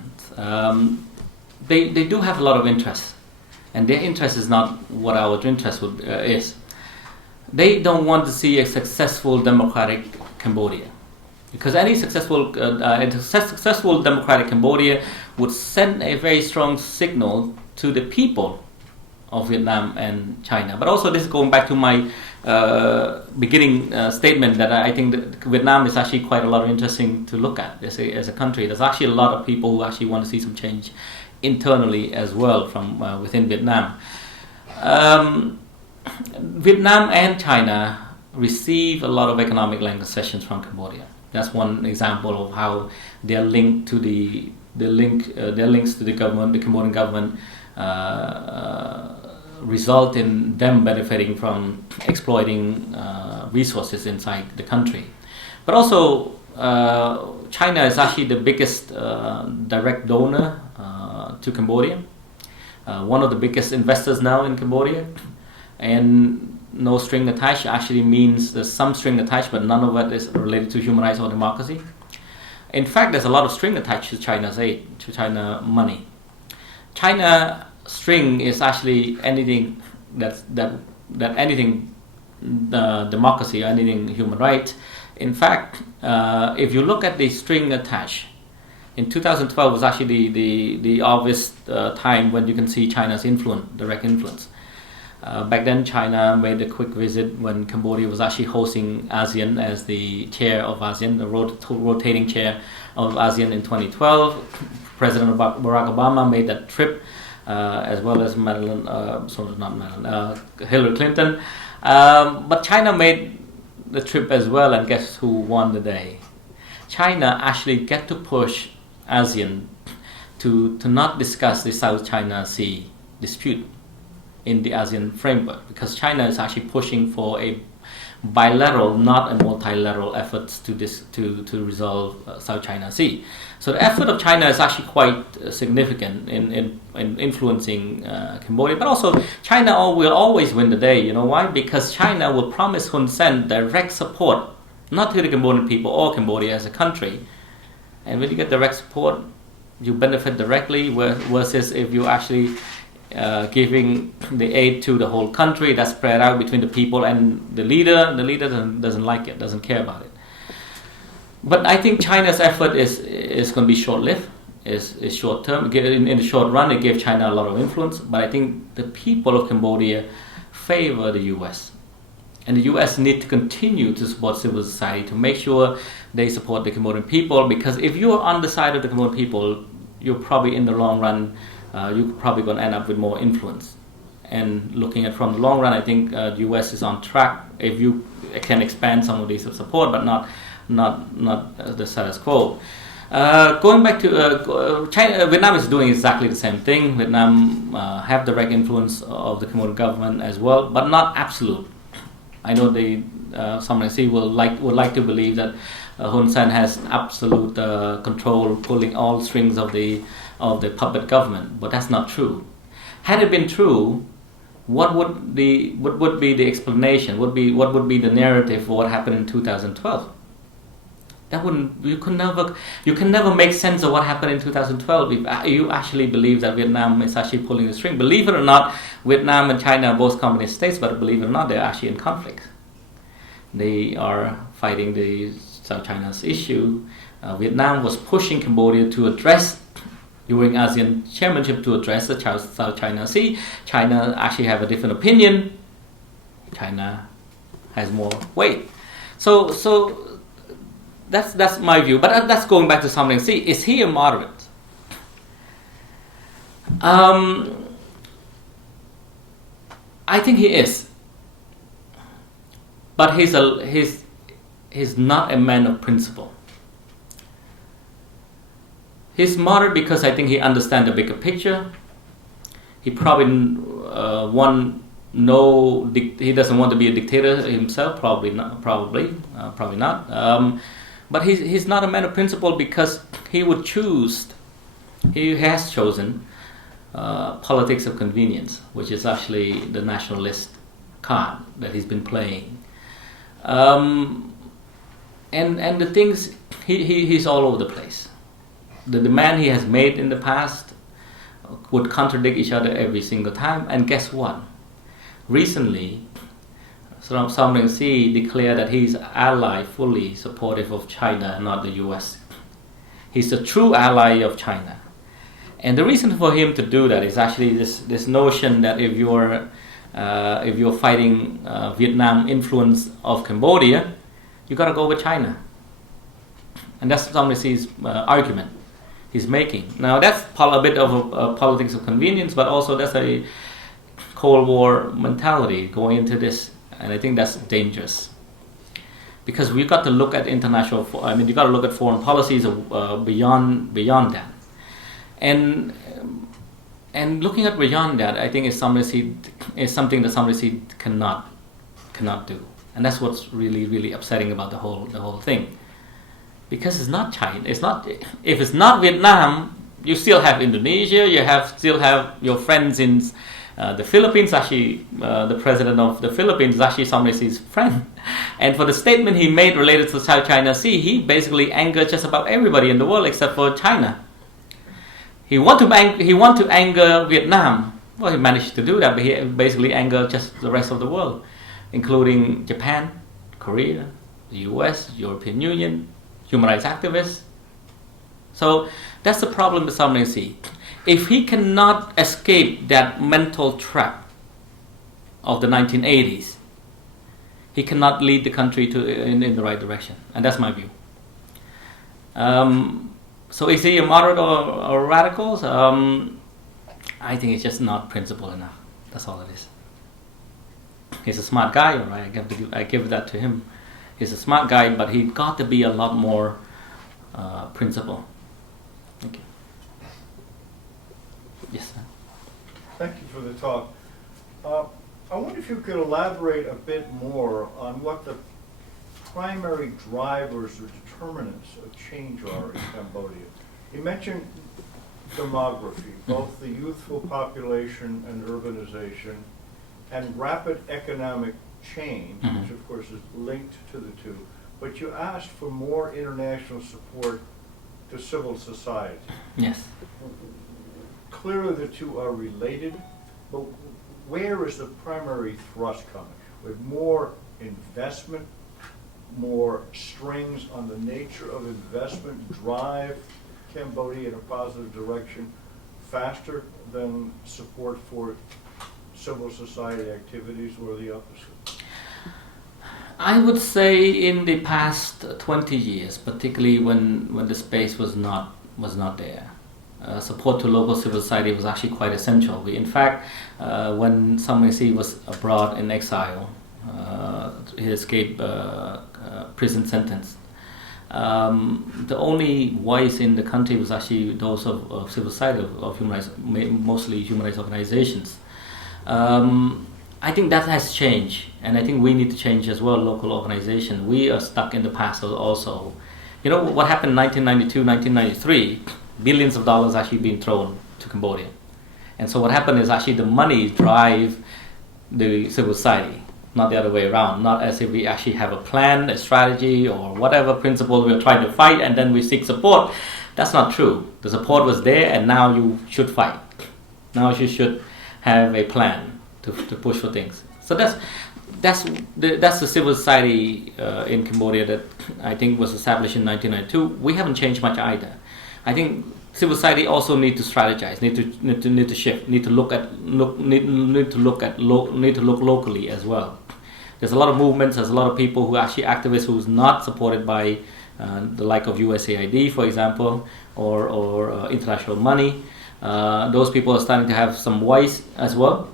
They do have a lot of interest, and their interest is not what our interest is. They don't want to see a successful democratic Cambodia, because any successful democratic Cambodia would send a very strong signal to the people of Vietnam and China. But also, this is going back to my beginning statement that I think that Vietnam is actually quite a lot of interesting to look at as a country. There's actually a lot of people who actually want to see some change internally as well from within Vietnam. Vietnam and China receive a lot of economic land concessions from Cambodia. That's one example of how they are linked to their links to the government, the Cambodian government, result in them benefiting from exploiting resources inside the country. But also, China is actually the biggest direct donor to Cambodia, one of the biggest investors now in Cambodia, and no string attached actually means there's some string attached, but none of it is related to human rights or democracy. In fact, there's a lot of string attached to China's aid, to China money. China string is actually anything that anything democracy, anything human rights. In fact, if you look at the string attached, in 2012 was actually the obvious time when you can see China's influence, direct influence. Back then, China made a quick visit when Cambodia was actually hosting ASEAN as the chair of ASEAN, the rotating chair of ASEAN in 2012. President Barack Obama made that trip, as well as Hillary Clinton. But China made the trip as well, and guess who won the day? China actually get to push ASEAN to not discuss the South China Sea dispute in the ASEAN framework, because China is actually pushing for a bilateral, not a multilateral efforts to resolve South China Sea. So the effort of China is actually quite significant in influencing Cambodia. But also, China will always win the day. You know why? Because China will promise Hun Sen direct support, not to the Cambodian people or Cambodia as a country. And when you get direct support, you benefit directly, versus if you actually giving the aid to the whole country that's spread out between the people and the leader. The leader doesn't like it, doesn't care about it. But I think China's effort is going to be short-lived, is short-term. In the short run, it gave China a lot of influence. But I think the people of Cambodia favor the U.S. And the U.S. need to continue to support civil society to make sure they support the Cambodian people. Because if you're on the side of the Cambodian people, you're probably in the long run you're probably going to end up with more influence. And looking at from the long run, I think the U.S. is on track if you can expand some of these support, but not the status quo. Going back to China, Vietnam is doing exactly the same thing. Vietnam have direct influence of the Cambodian government as well, but not absolute. I know some I see would like to believe that Hun Sen has absolute control, pulling all strings of the puppet government, but that's not true. Had it been true, what would be the explanation? What would be the narrative for what happened in 2012? You can never make sense of what happened in 2012 if you actually believe that Vietnam is actually pulling the string. Believe it or not, Vietnam and China are both communist states, but believe it or not, they're actually in conflict. They are fighting the South China's issue. Vietnam was pushing Cambodia to address, during ASEAN chairmanship, to address the South China Sea. China actually have a different opinion. China has more weight. So that's my view. But that's going back to something. See, is he a moderate? I think he is. But he's not a man of principle. He's moderate because I think he understands the bigger picture. He probably he doesn't want to be a dictator himself. Probably not. But he's not a man of principle because he has chosen politics of convenience, which is actually the nationalist card that he's been playing. And the things he's all over the place. The demand he has made in the past would contradict each other every single time. And guess what? Recently, Sam Rainsy declared that he's ally, fully supportive of China and not the U.S. He's a true ally of China. And the reason for him to do that is actually this notion that if you're fighting Vietnam influence of Cambodia, you got to go with China. And that's Sam Rainsy's argument he's making. Now that's a bit of a politics of convenience, but also that's a Cold War mentality going into this, and I think that's dangerous. Because we've got to look at you've got to look at foreign policies beyond that. And looking at beyond that, I think is something that Sam Rainsy cannot do. And that's what's really, really upsetting about the whole thing. Because it's not China. If it's not Vietnam, you still have Indonesia. You still have your friends in the Philippines. Actually, the president of the Philippines is actually Sam Rainsy's friend. And for the statement he made related to South China Sea, he basically angered just about everybody in the world except for China. He want to anger Vietnam. Well, he managed to do that, but he basically angered just the rest of the world, including Japan, Korea, the US, European Union, human rights activists. So that's the problem with Sam Rainsy. If he cannot escape that mental trap of the 1980s, he cannot lead the country in the right direction. And that's my view. So is he a moderate or radical? I think it's just not principled enough. That's all it is. He's a smart guy, all right? I give that to him. He's a smart guy, but he got to be a lot more principled. Thank you. Yes, sir. Thank you for the talk. I wonder if you could elaborate a bit more on what the primary drivers or determinants of change are in Cambodia. You mentioned demography, both the youthful population and urbanization, and rapid economic change, which of course is linked to the two. But you asked for more international support to civil society. Yes. Clearly the two are related, but where is the primary thrust coming? With more investment, more strings on the nature of investment drive Cambodia in a positive direction faster than support for civil society activities, or the opposite? I would say in the past 20 years, particularly when the space was not there, support to local civil society was actually quite essential. In fact, when Sam Rainsy was abroad in exile, he escaped prison sentence. the only voice in the country was actually those of civil society, of human rights, mostly human rights organizations. I think that has changed, and I think we need to change as well, local organization. We are stuck in the past also. You know, what happened in 1992, 1993, billions of dollars actually being thrown to Cambodia. And so what happened is actually the money drive the civil society, not the other way around, not as if we actually have a plan, a strategy, or whatever principle we're trying to fight and then we seek support. That's not true. The support was there and now you should fight. Now you should have a plan to push for things. So that's the civil society in Cambodia that I think was established in 1992. We haven't changed much either. I think civil society also need to strategize, need to shift, need to look locally as well. There's a lot of movements. There's a lot of people who are actually activists who's not supported by the like of USAID, for example, or international money. Those people are starting to have some voice as well,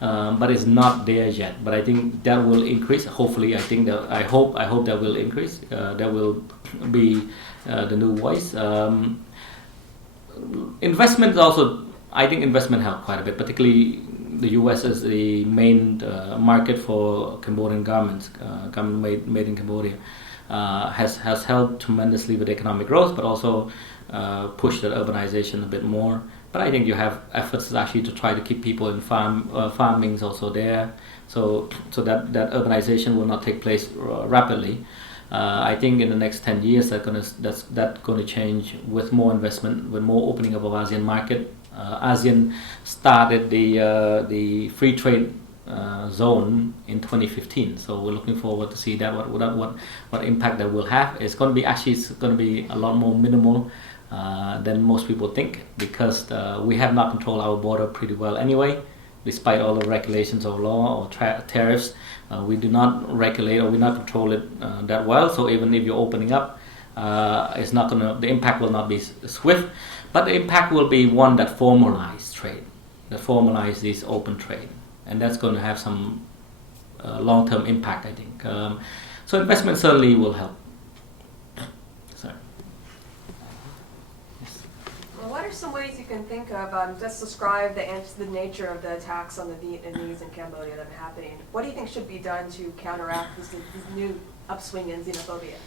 but it's not there yet. But I think that will increase. Hopefully, I hope that will increase. That will be the new voice. Investment also, I think investment helped quite a bit, particularly the US is the main market for Cambodian garments, garment made in Cambodia, has helped tremendously with economic growth, but also pushed that urbanization a bit more. But I think you have efforts actually to try to keep people in farming is also there, so that urbanization will not take place rapidly. I think in the next 10 years that's going to change with more investment, with more opening up of ASEAN market. ASEAN started the free trade zone in 2015, so we're looking forward to see that what impact that will have. It's going to be a lot more minimal than most people think, because we have not controlled our border pretty well anyway. Despite all the regulations of law or tariffs, we do not regulate or we not control it that well. So even if you're opening up, it's not the impact will not be swift, but the impact will be one that formalizes trade, that formalizes this open trade, and that's going to have some long-term impact, I think. So investment certainly will help. Sorry. What are some ways you can think of, just describe the nature of the attacks on the Vietnamese in Cambodia that are happening? What do you think should be done to counteract this new upswing in xenophobia?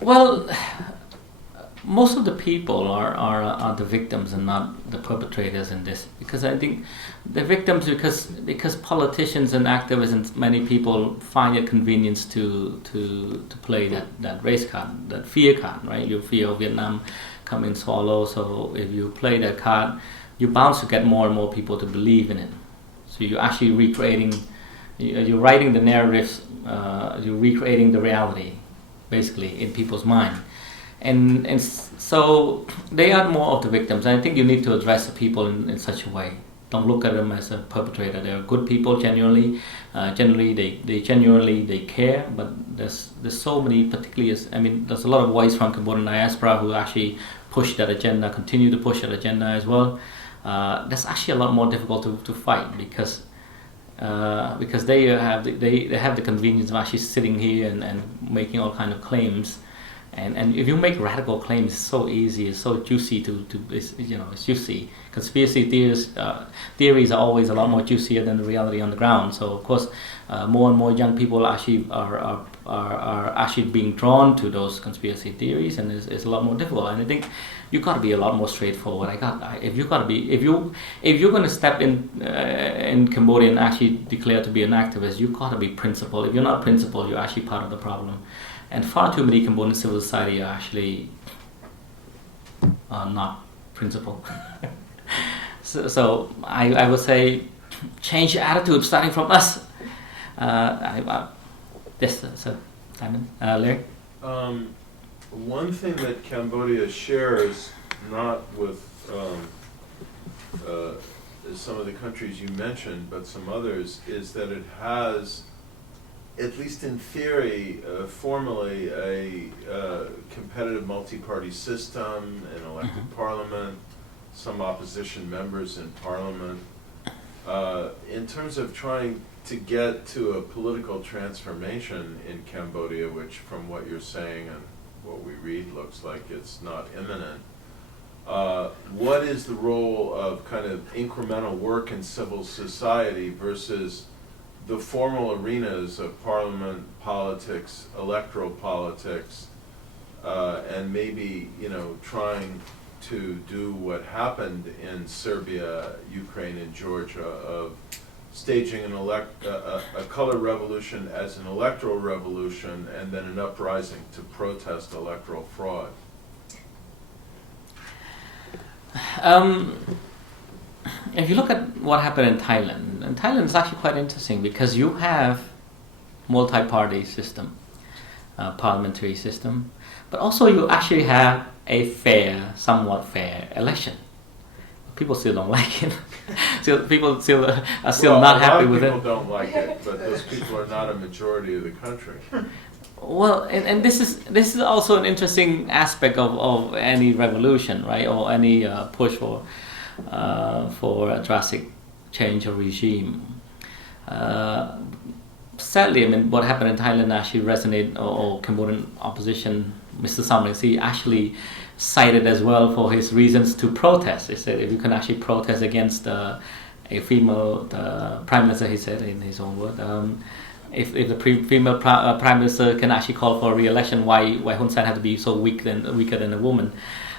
Well, most of the people are the victims and not the perpetrators in this, because I think the victims because politicians and activists and many people find it convenience to play that race card, that fear card, right? You fear Vietnam come and swallow, so if you play that card, you're bound to get more and more people to believe in it. So you're actually you're writing the narratives, you're recreating the reality, basically, in people's mind. And so they are more of the victims. And I think you need to address the people in such a way. Don't look at them as a perpetrator. They are good people genuinely. They genuinely care. But there's so many, particularly there's a lot of voice from Cambodian diaspora who actually push that agenda, continue to push that agenda as well. That's actually a lot more difficult to fight because they have the convenience of actually sitting here and making all kind of claims. And if you make radical claims, it's so easy, it's so juicy it's juicy. Conspiracy theories are always a lot more juicier than the reality on the ground. So of course, more and more young people actually are actually being drawn to those conspiracy theories, and it's a lot more difficult. And I think you got to be a lot more straightforward. If you're going to step in Cambodia and actually declare to be an activist, you got to be principled. If you're not principled, you're actually part of the problem. And far too many Cambodian civil society are actually not principled. so I would say change your attitude, starting from us. Yes, so Simon, Larry? One thing that Cambodia shares, not with some of the countries you mentioned, but some others, is that it has, at least in theory, formally, a competitive multi-party system, an elected parliament, some opposition members in parliament, in terms of trying to get to a political transformation in Cambodia, which from what you're saying and what we read looks like it's not imminent, what is the role of kind of incremental work in civil society versus the formal arenas of parliament politics, electoral politics, and maybe, you know, trying to do what happened in Serbia, Ukraine, and Georgia of staging a color revolution as an electoral revolution and then an uprising to protest electoral fraud? If you look at what happened in Thailand, and Thailand is actually quite interesting because you have multi-party system, parliamentary system, but also you actually have a fair, somewhat fair election. People still don't like it. People still are still not happy with it. A lot of people don't like it, but those people are not a majority of the country. Well, and this is also an interesting aspect of any revolution, right, or any push for a drastic change of regime. Sadly, I mean, what happened in Thailand actually resonated, or Cambodian opposition, Mr. Samrang actually cited as well for his reasons to protest. He said if you can actually protest against a female prime minister, he said in his own word, if the female prime minister can actually call for a re-election, why Hun Sen had to be so weaker than a woman?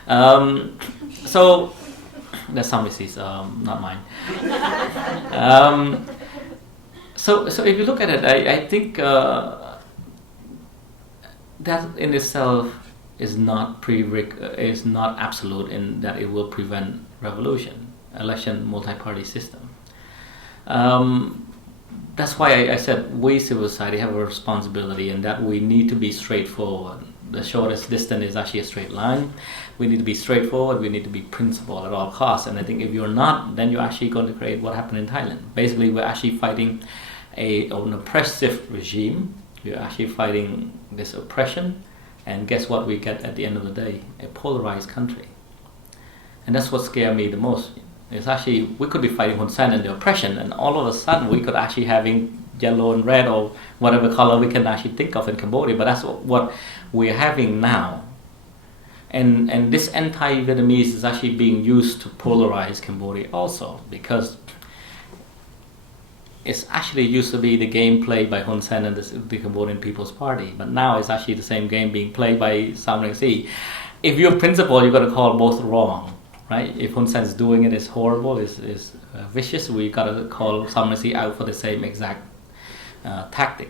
So that's Samrang's, not mine. So if you look at it, I think that in itself is not absolute in that it will prevent revolution, election, multi-party system. That's why I said we, civil society, have a responsibility in that we need to be straightforward. The shortest distance is actually a straight line. We need to be straightforward, we need to be principled at all costs. And I think if you're not, then you're actually going to create what happened in Thailand. Basically, we're actually fighting an oppressive regime. We're actually fighting this oppression. And guess what we get at the end of the day? A polarized country. And that's what scared me the most. It's actually, we could be fighting Hun Sen and the oppression, and all of a sudden we could actually having yellow and red or whatever color we can actually think of in Cambodia, but that's what we're having now. And this anti-Vietnamese is actually being used to polarize Cambodia also, because it's actually used to be the game played by Hun Sen and the Cambodian People's Party, but now it's actually the same game being played by Samrang. If you're principled, you're going to call both wrong, right? If Hun Sen's doing it is horrible, is vicious, we got to call Samrang out for the same exact tactic.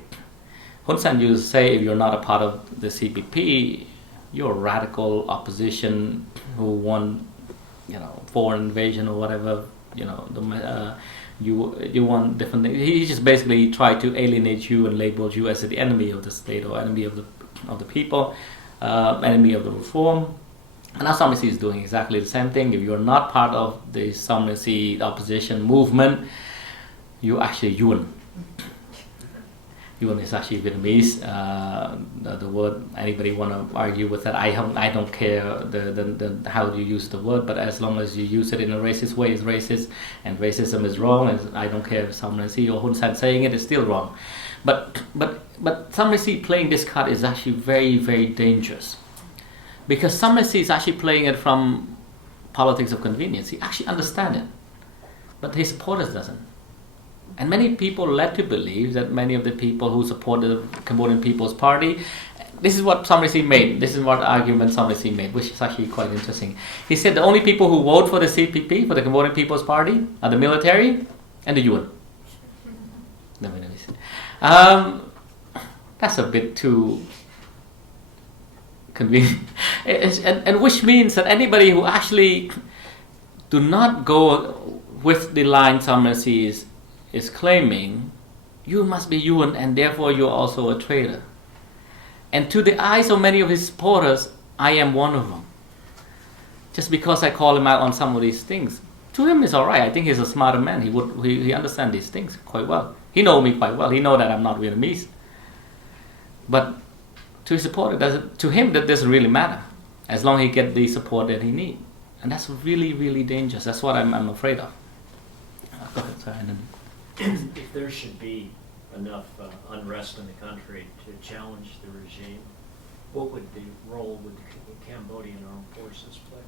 Hun Sen used to say, if you're not a part of the CPP, you're a radical opposition who want, foreign invasion or whatever, you want different things. He just basically tried to alienate you and label you as the enemy of the state or enemy of the people, enemy of the reform. And now Samrang is doing exactly the same thing. If you're not part of the Samrang opposition movement, you actually Yuan. Yuan is actually Vietnamese. The word, anybody want to argue with that? I don't care the how you use the word, but as long as you use it in a racist way, it's racist, and racism is wrong. And I don't care if Samrang or Hun Sen saying it is still wrong. But Samrang playing this card is actually very, very dangerous, because Samrang is actually playing it from politics of convenience. He actually understands it, but his supporters doesn't. And many people led to believe that many of the people who support the Cambodian People's Party, this is what Samrang made, this is what argument Samrang made, which is actually quite interesting. He said the only people who vote for the CPP, for the Cambodian People's Party, are the military and the UN. That's a bit too convenient. And which means that anybody who actually do not go with the line Samrang is claiming, you must be UN and therefore you're also a traitor. And to the eyes of many of his supporters, I am one of them. Just because I call him out on some of these things. To him it's alright. I think he's a smarter man. He understands these things quite well. He knows me quite well. He knows that I'm not Vietnamese. But to his supporter, to him that doesn't really matter, as long as he gets the support that he needs. And that's really, really dangerous. That's what I'm afraid of. Go ahead, sorry, and then- If there should be enough unrest in the country to challenge the regime, what would the role would the Cambodian armed forces play?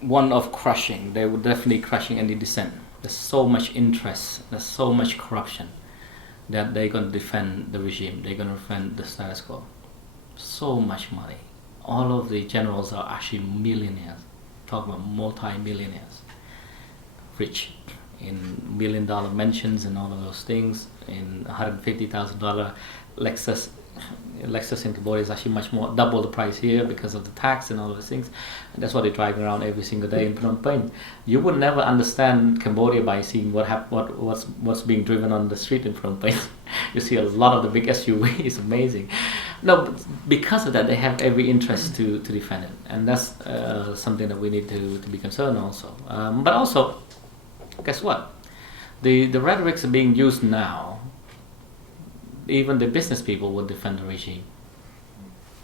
One of crushing. They were definitely crushing any dissent. There's so much interest, there's so much corruption that they're going to defend the regime. They're going to defend the status quo. So much money. All of the generals are actually millionaires. Talk about multi-millionaires, rich in $1 million mansions and all of those things. In $150,000 Lexus in Cambodia is actually much more, double the price here because of the tax and all of those things. And that's why they're driving around every single day in Phnom Penh. You would never understand Cambodia by seeing what's being driven on the street in Phnom Penh. You see a lot of the big SUV. It's amazing. No, but because of that, they have every interest to defend it, and that's something that we need to be concerned also. But also, guess what? The rhetorics are being used now. Even the business people will defend the regime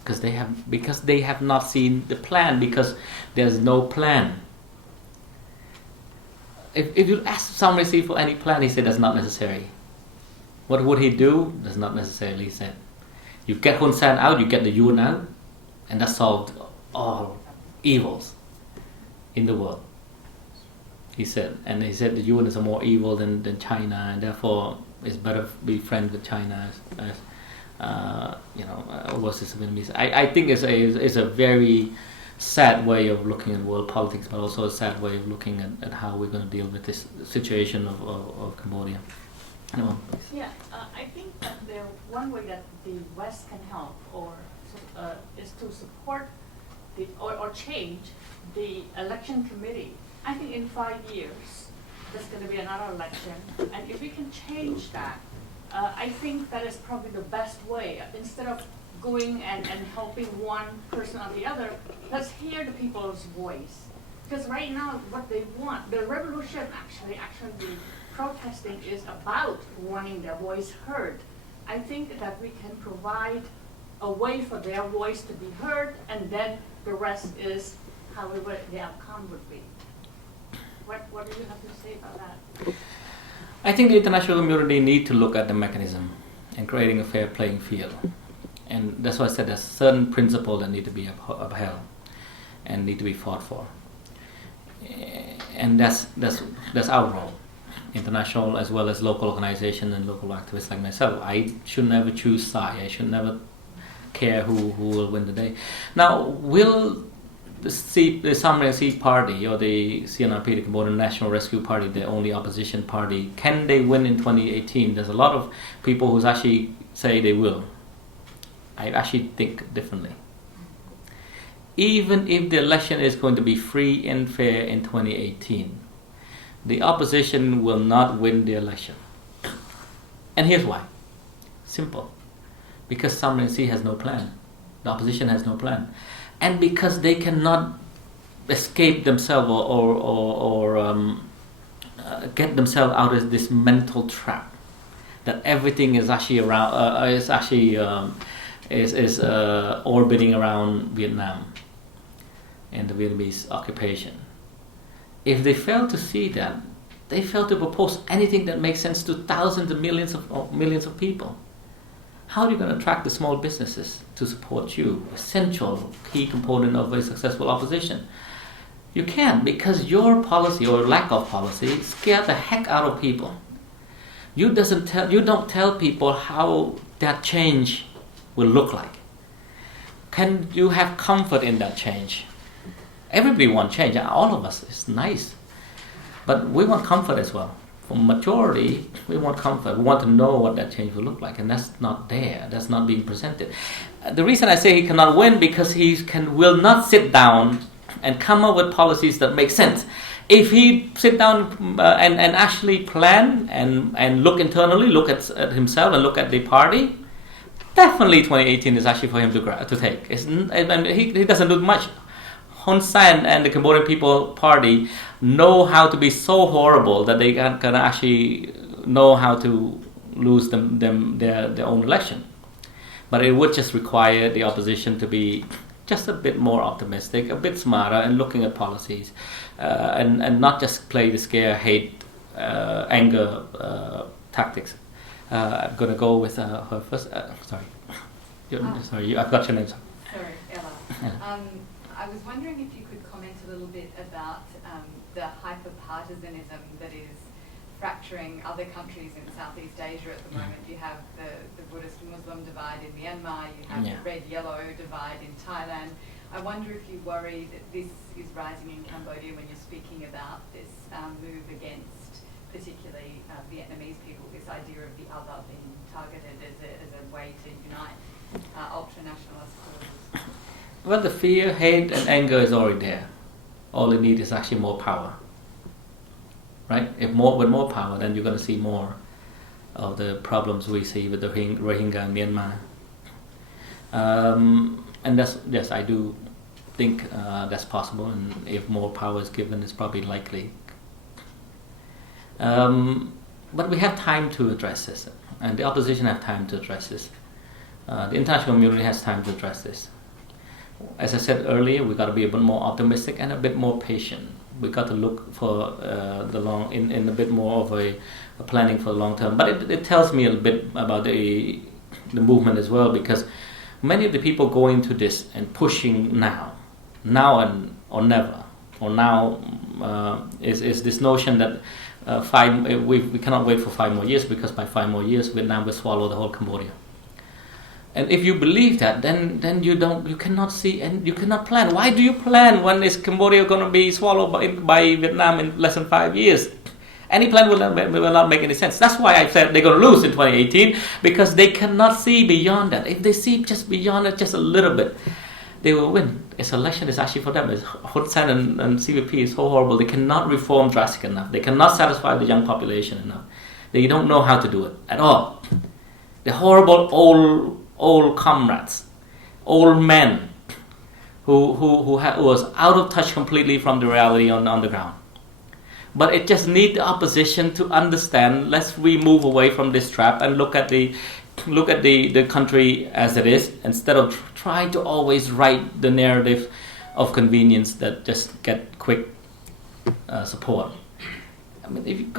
because they have not seen the plan, because there's no plan. If you ask somebody for any plan, he said that's not necessary. What would he do? That's not necessarily said. You get Hun Sen out, you get the Yun out, and that solved all evils in the world. He said the Yun is more evil than China, and therefore it's better to be friends with China as versus the Vietnamese. I think it's a very sad way of looking at world politics, but also a sad way of looking at how we're going to deal with this situation of Cambodia. Anyone, please? Yeah, I think that the one way that the West can help is to support or change the election committee. I think in 5 years there's going to be another election, and if we can change that, I think that is probably the best way. Instead of going and helping one person or the other, let's hear the people's voice. Because right now, what they want, the revolution actually the protesting is about wanting their voice heard. I think that we can provide a way for their voice to be heard, and then the rest is however the outcome would be. What do you have to say about that? I think the international community need to look at the mechanism and creating a fair playing field. And that's why I said there's certain principles that need to be upheld and need to be fought for. And that's our role, international as well as local organizations and local activists like myself. I should never choose side. I should never care who will win the day. Now, will the Sam Rain Sy party or the CNRP, the Cambodian National Rescue Party, the only opposition party, can they win in 2018? There's a lot of people who actually say they will. I actually think differently. Even if the election is going to be free and fair in 2018, the opposition will not win the election. And here's why. Simple. Because Sam Rain Sy has no plan. The opposition has no plan. And because they cannot escape themselves or get themselves out of this mental trap that everything is actually orbiting around Vietnam and the Vietnamese occupation. If they fail to see that, they fail to propose anything that makes sense to thousands and millions of people. How are you going to attract the small businesses to support you? Essential key component of a successful opposition. You can't, because your policy or lack of policy scared the heck out of people. You don't tell people how that change will look like. Can you have comfort in that change? Everybody wants change. All of us. It's nice. But we want comfort as well. For majority, we want comfort. We want to know what that change will look like, and that's not there. That's not being presented. The reason I say he cannot win because he will not sit down and come up with policies that make sense. If he sit down and actually plan and look internally, look at himself and look at the party, definitely 2018 is actually for him to take. He doesn't do much. Hun Sen and the Cambodian People Party know how to be so horrible that they can actually know how to lose their own election. But it would just require the opposition to be just a bit more optimistic, a bit smarter, and looking at policies, and not just play the scare, hate, anger tactics. I'm going to go with her first. Sorry. Sorry, I've got your name. Sorry, Ella. I was wondering if you could comment a little bit about the hyper-partisanism that is fracturing other countries in Southeast Asia at the moment. You have the Buddhist-Muslim divide in Myanmar, you have the red-yellow divide in Thailand. I wonder if you worry that this is rising in Cambodia when you're speaking about this move against particularly Vietnamese people, this idea of the other being targeted as a way to unite ultra-nationalist causes. Well, the fear, hate, and anger is already there. All you need is actually more power. Right? With more power, then you're going to see more of the problems we see with the Rohingya in Myanmar. And yes, I do think that's possible, and if more power is given, it's probably likely. But we have time to address this, and the opposition have time to address this. The international community has time to address this. As I said earlier, we've got to be a bit more optimistic and a bit more patient. We've got to look for in a bit more of a planning for the long term. But it tells me a bit about the movement as well, because many of the people going to this and pushing now or never, or now is this notion that we cannot wait for 5 more years, because by 5 more years Vietnam will swallow the whole Cambodia. And if you believe that, then you cannot see and you cannot plan. Why do you plan when is Cambodia going to be swallowed by Vietnam in less than 5 years? Any plan will not make any sense. That's why I said they're going to lose in 2018, because they cannot see beyond that. If they see just beyond it, just a little bit, they will win. This election is actually for them. Hun Sen and CVP is so horrible. They cannot reform drastic enough. They cannot satisfy the young population enough. They don't know how to do it at all. They're horrible old comrades, old men who was out of touch completely from the reality on the ground. But it just needs the opposition to understand. Let's we move away from this trap and look at the country as it is, instead of trying to always write the narrative of convenience that just get quick support. I mean, if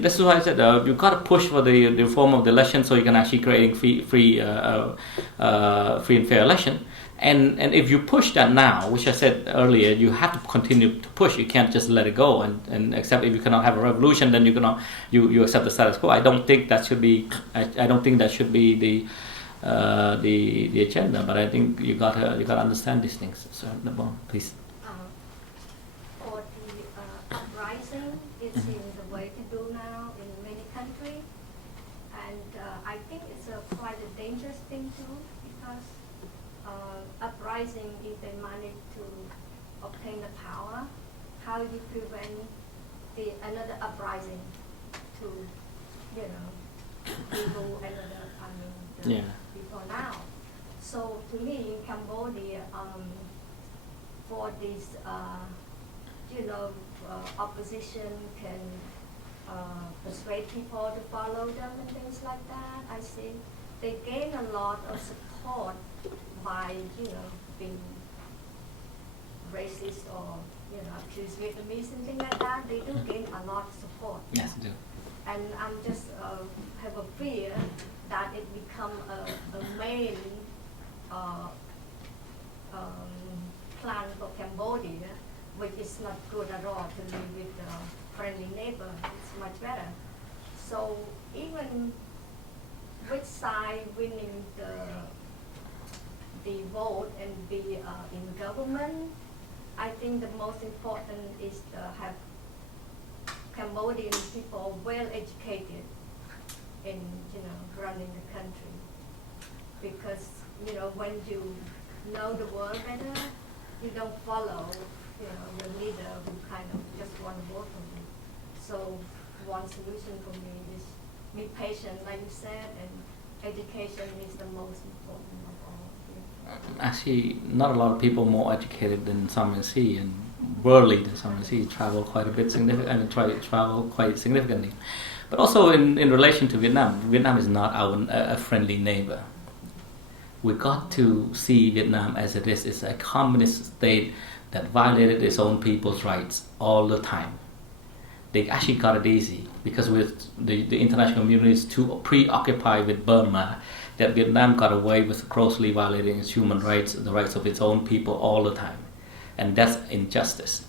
this is why I said you've got to push for the reform of the election, so you can actually create free and fair election. And if you push that now, which I said earlier, you have to continue to push. You can't just let it go and accept. If you cannot have a revolution, then you accept the status quo. I don't think that should be. I don't think that should be the agenda. But I think you got to understand these things. So, please. For the uprising, it seems the way to do now in many countries, and I think it's quite a dangerous thing too, because uprising, if they manage to obtain the power, how you prevent another uprising to, people people now. So to me, in Cambodia, for this, opposition can persuade people to follow them and things like that. I see they gain a lot of support by, being racist or, accuse Vietnamese and things like that. They do gain a lot of support. Yes, they do. And I'm just have a fear that it become a main plan for Cambodia, which is not good at all to live with a friendly neighbor. It's much better. So even which side winning the vote and be in government, I think the most important is to have Cambodian people well educated in running the country, because when you know the world better, you don't follow your leader who kind of just want to vote for you. So one solution for me is be patient, like you said, and education is the most important of all. Actually, not a lot of people more educated than Sam and C, and worldly than Sam and C travel quite a bit travel quite significantly. But also in relation to Vietnam, Vietnam is not a friendly neighbor. we got to see Vietnam as it is. It's a communist state that violated its own people's rights all the time. They actually got it easy because with the international community is too preoccupied with Burma that Vietnam got away with grossly violating its human rights, the rights of its own people all the time. And that's injustice.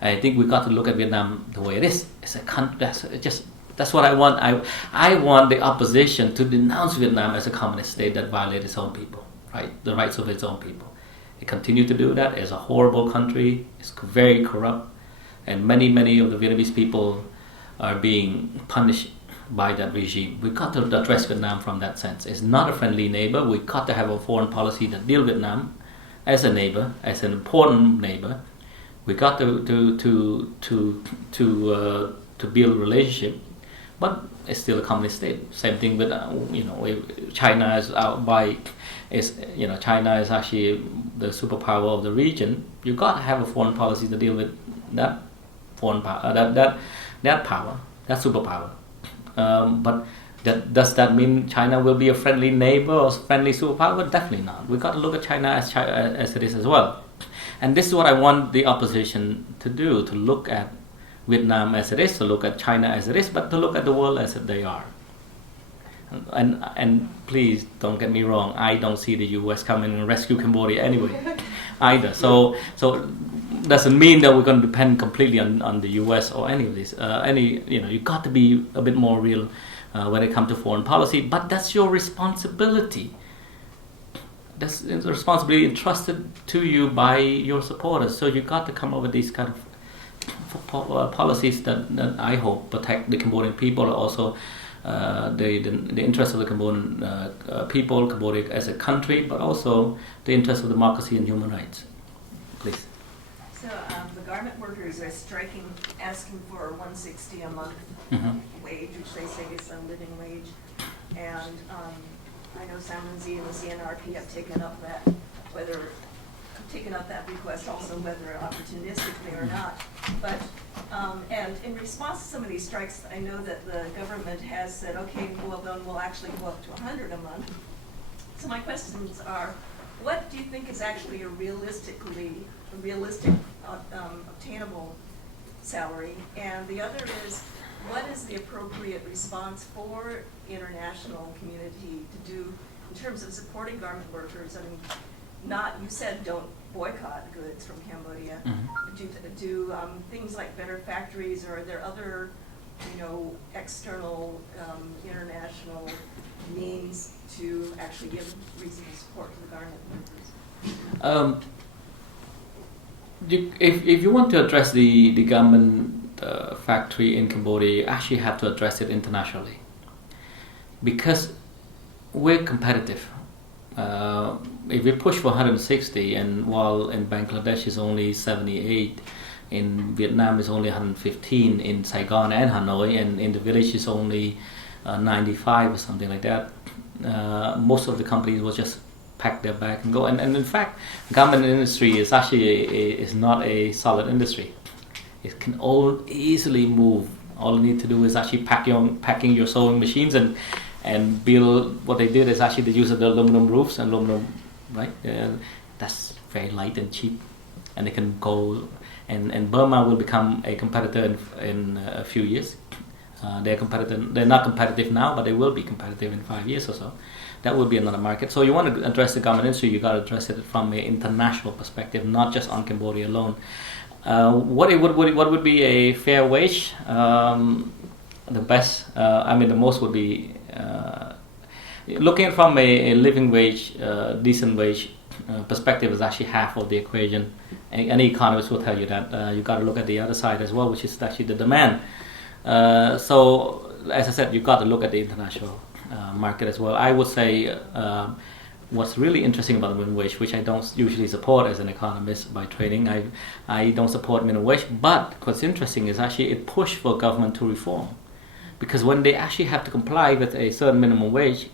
I think we got to look at Vietnam the way it is. It's a country. That's what I want. I want the opposition to denounce Vietnam as a communist state that violates its own people, right? The rights of its own people. It continues to do that. It's a horrible country. It's very corrupt, and many of the Vietnamese people are being punished by that regime. We got to address Vietnam from that sense. It's not a friendly neighbor. We got to have a foreign policy that deals with Vietnam as a neighbor, as an important neighbor. We got to build a relationship, but it's still a communist state. Same thing with China is out by China is actually the superpower of the region. You got to have a foreign policy to deal with that foreign power, that power, that superpower. But does that mean China will be a friendly neighbor or friendly superpower? Definitely not. We got to look at China as it is as well. And this is what I want the opposition to do, to look at Vietnam as it is, to look at China as it is, but to look at the world as they are. And please don't get me wrong, I don't see the U.S. coming and rescue Cambodia anyway, either. So doesn't mean that we're going to depend completely on the U.S. or any of this. You got to be a bit more real when it comes to foreign policy, but that's your responsibility. That's a responsibility entrusted to you by your supporters. So you got to come up with these kind of policies that I hope protect the Cambodian people, also the interests of the Cambodian people, Cambodia as a country, but also the interests of democracy and human rights. Please. So the garment workers are striking, asking for $160 a month wage, which they say is a living wage. And I know Sam Lindsay and the CNRP have taken up that request also, whether opportunistically or not. But and in response to some of these strikes, I know that the government has said, okay, well then we'll actually go up to $100 a month. So my questions are, what do you think is actually a realistic, obtainable salary? And the other is, what is the appropriate response for international community to do in terms of supporting garment workers? I mean, you said don't boycott goods from Cambodia. Do things like better factories, or are there other, external, international means to actually give reasonable support to the garment workers? If you want to address the garment factory in Cambodia, you actually have to address it internationally, because we're competitive. If we push for 160, and while in Bangladesh is only 78, in Vietnam is only 115, in Saigon and Hanoi, and in the village is only 95 or something like that, most of the companies will just pack their bag and go. And in fact, garment industry is actually is not a solid industry. It can all easily move. All you need to do is actually packing your sewing machines and build. What they did is actually they use the aluminum roofs and aluminum, right? That's very light and cheap, and they can go. And Burma will become a competitor in a few years. They're not competitive now, but they will be competitive in 5 years or so. That will be another market. So you want to address the garment industry, you got to address it from an international perspective, not just on Cambodia alone. What would be a fair wage? The best, the most would be looking from a living wage, decent wage perspective is actually half of the equation. Any economist will tell you that. You got to look at the other side as well, which is actually the demand. So, as I said, you got to look at the international market as well. I would say what's really interesting about the minimum wage, which I don't usually support as an economist by training, I don't support minimum wage, but what's interesting is actually it pushed for government to reform. Because when they actually have to comply with a certain minimum wage,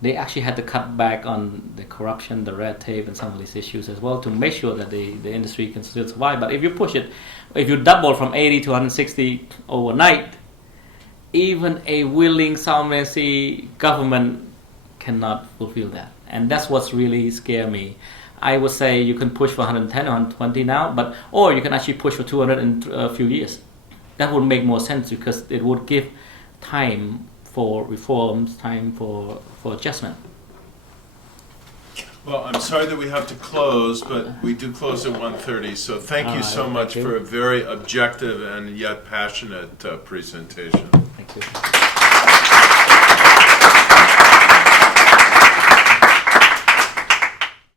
they actually had to cut back on the corruption, the red tape, and some of these issues as well to make sure that the industry can still survive. But if you push it, if you double from 80 to 160 overnight, even a willing South Vietnamese government cannot fulfill that. And that's what's really scare me. I would say you can push for 110 or 120 now, or you can actually push for 200 in a few years. That would make more sense because it would give time for reforms, time for adjustment. Well, I'm sorry that we have to close, but we do close at 1:30. So thank you so much for a very objective and yet passionate presentation. Thank you.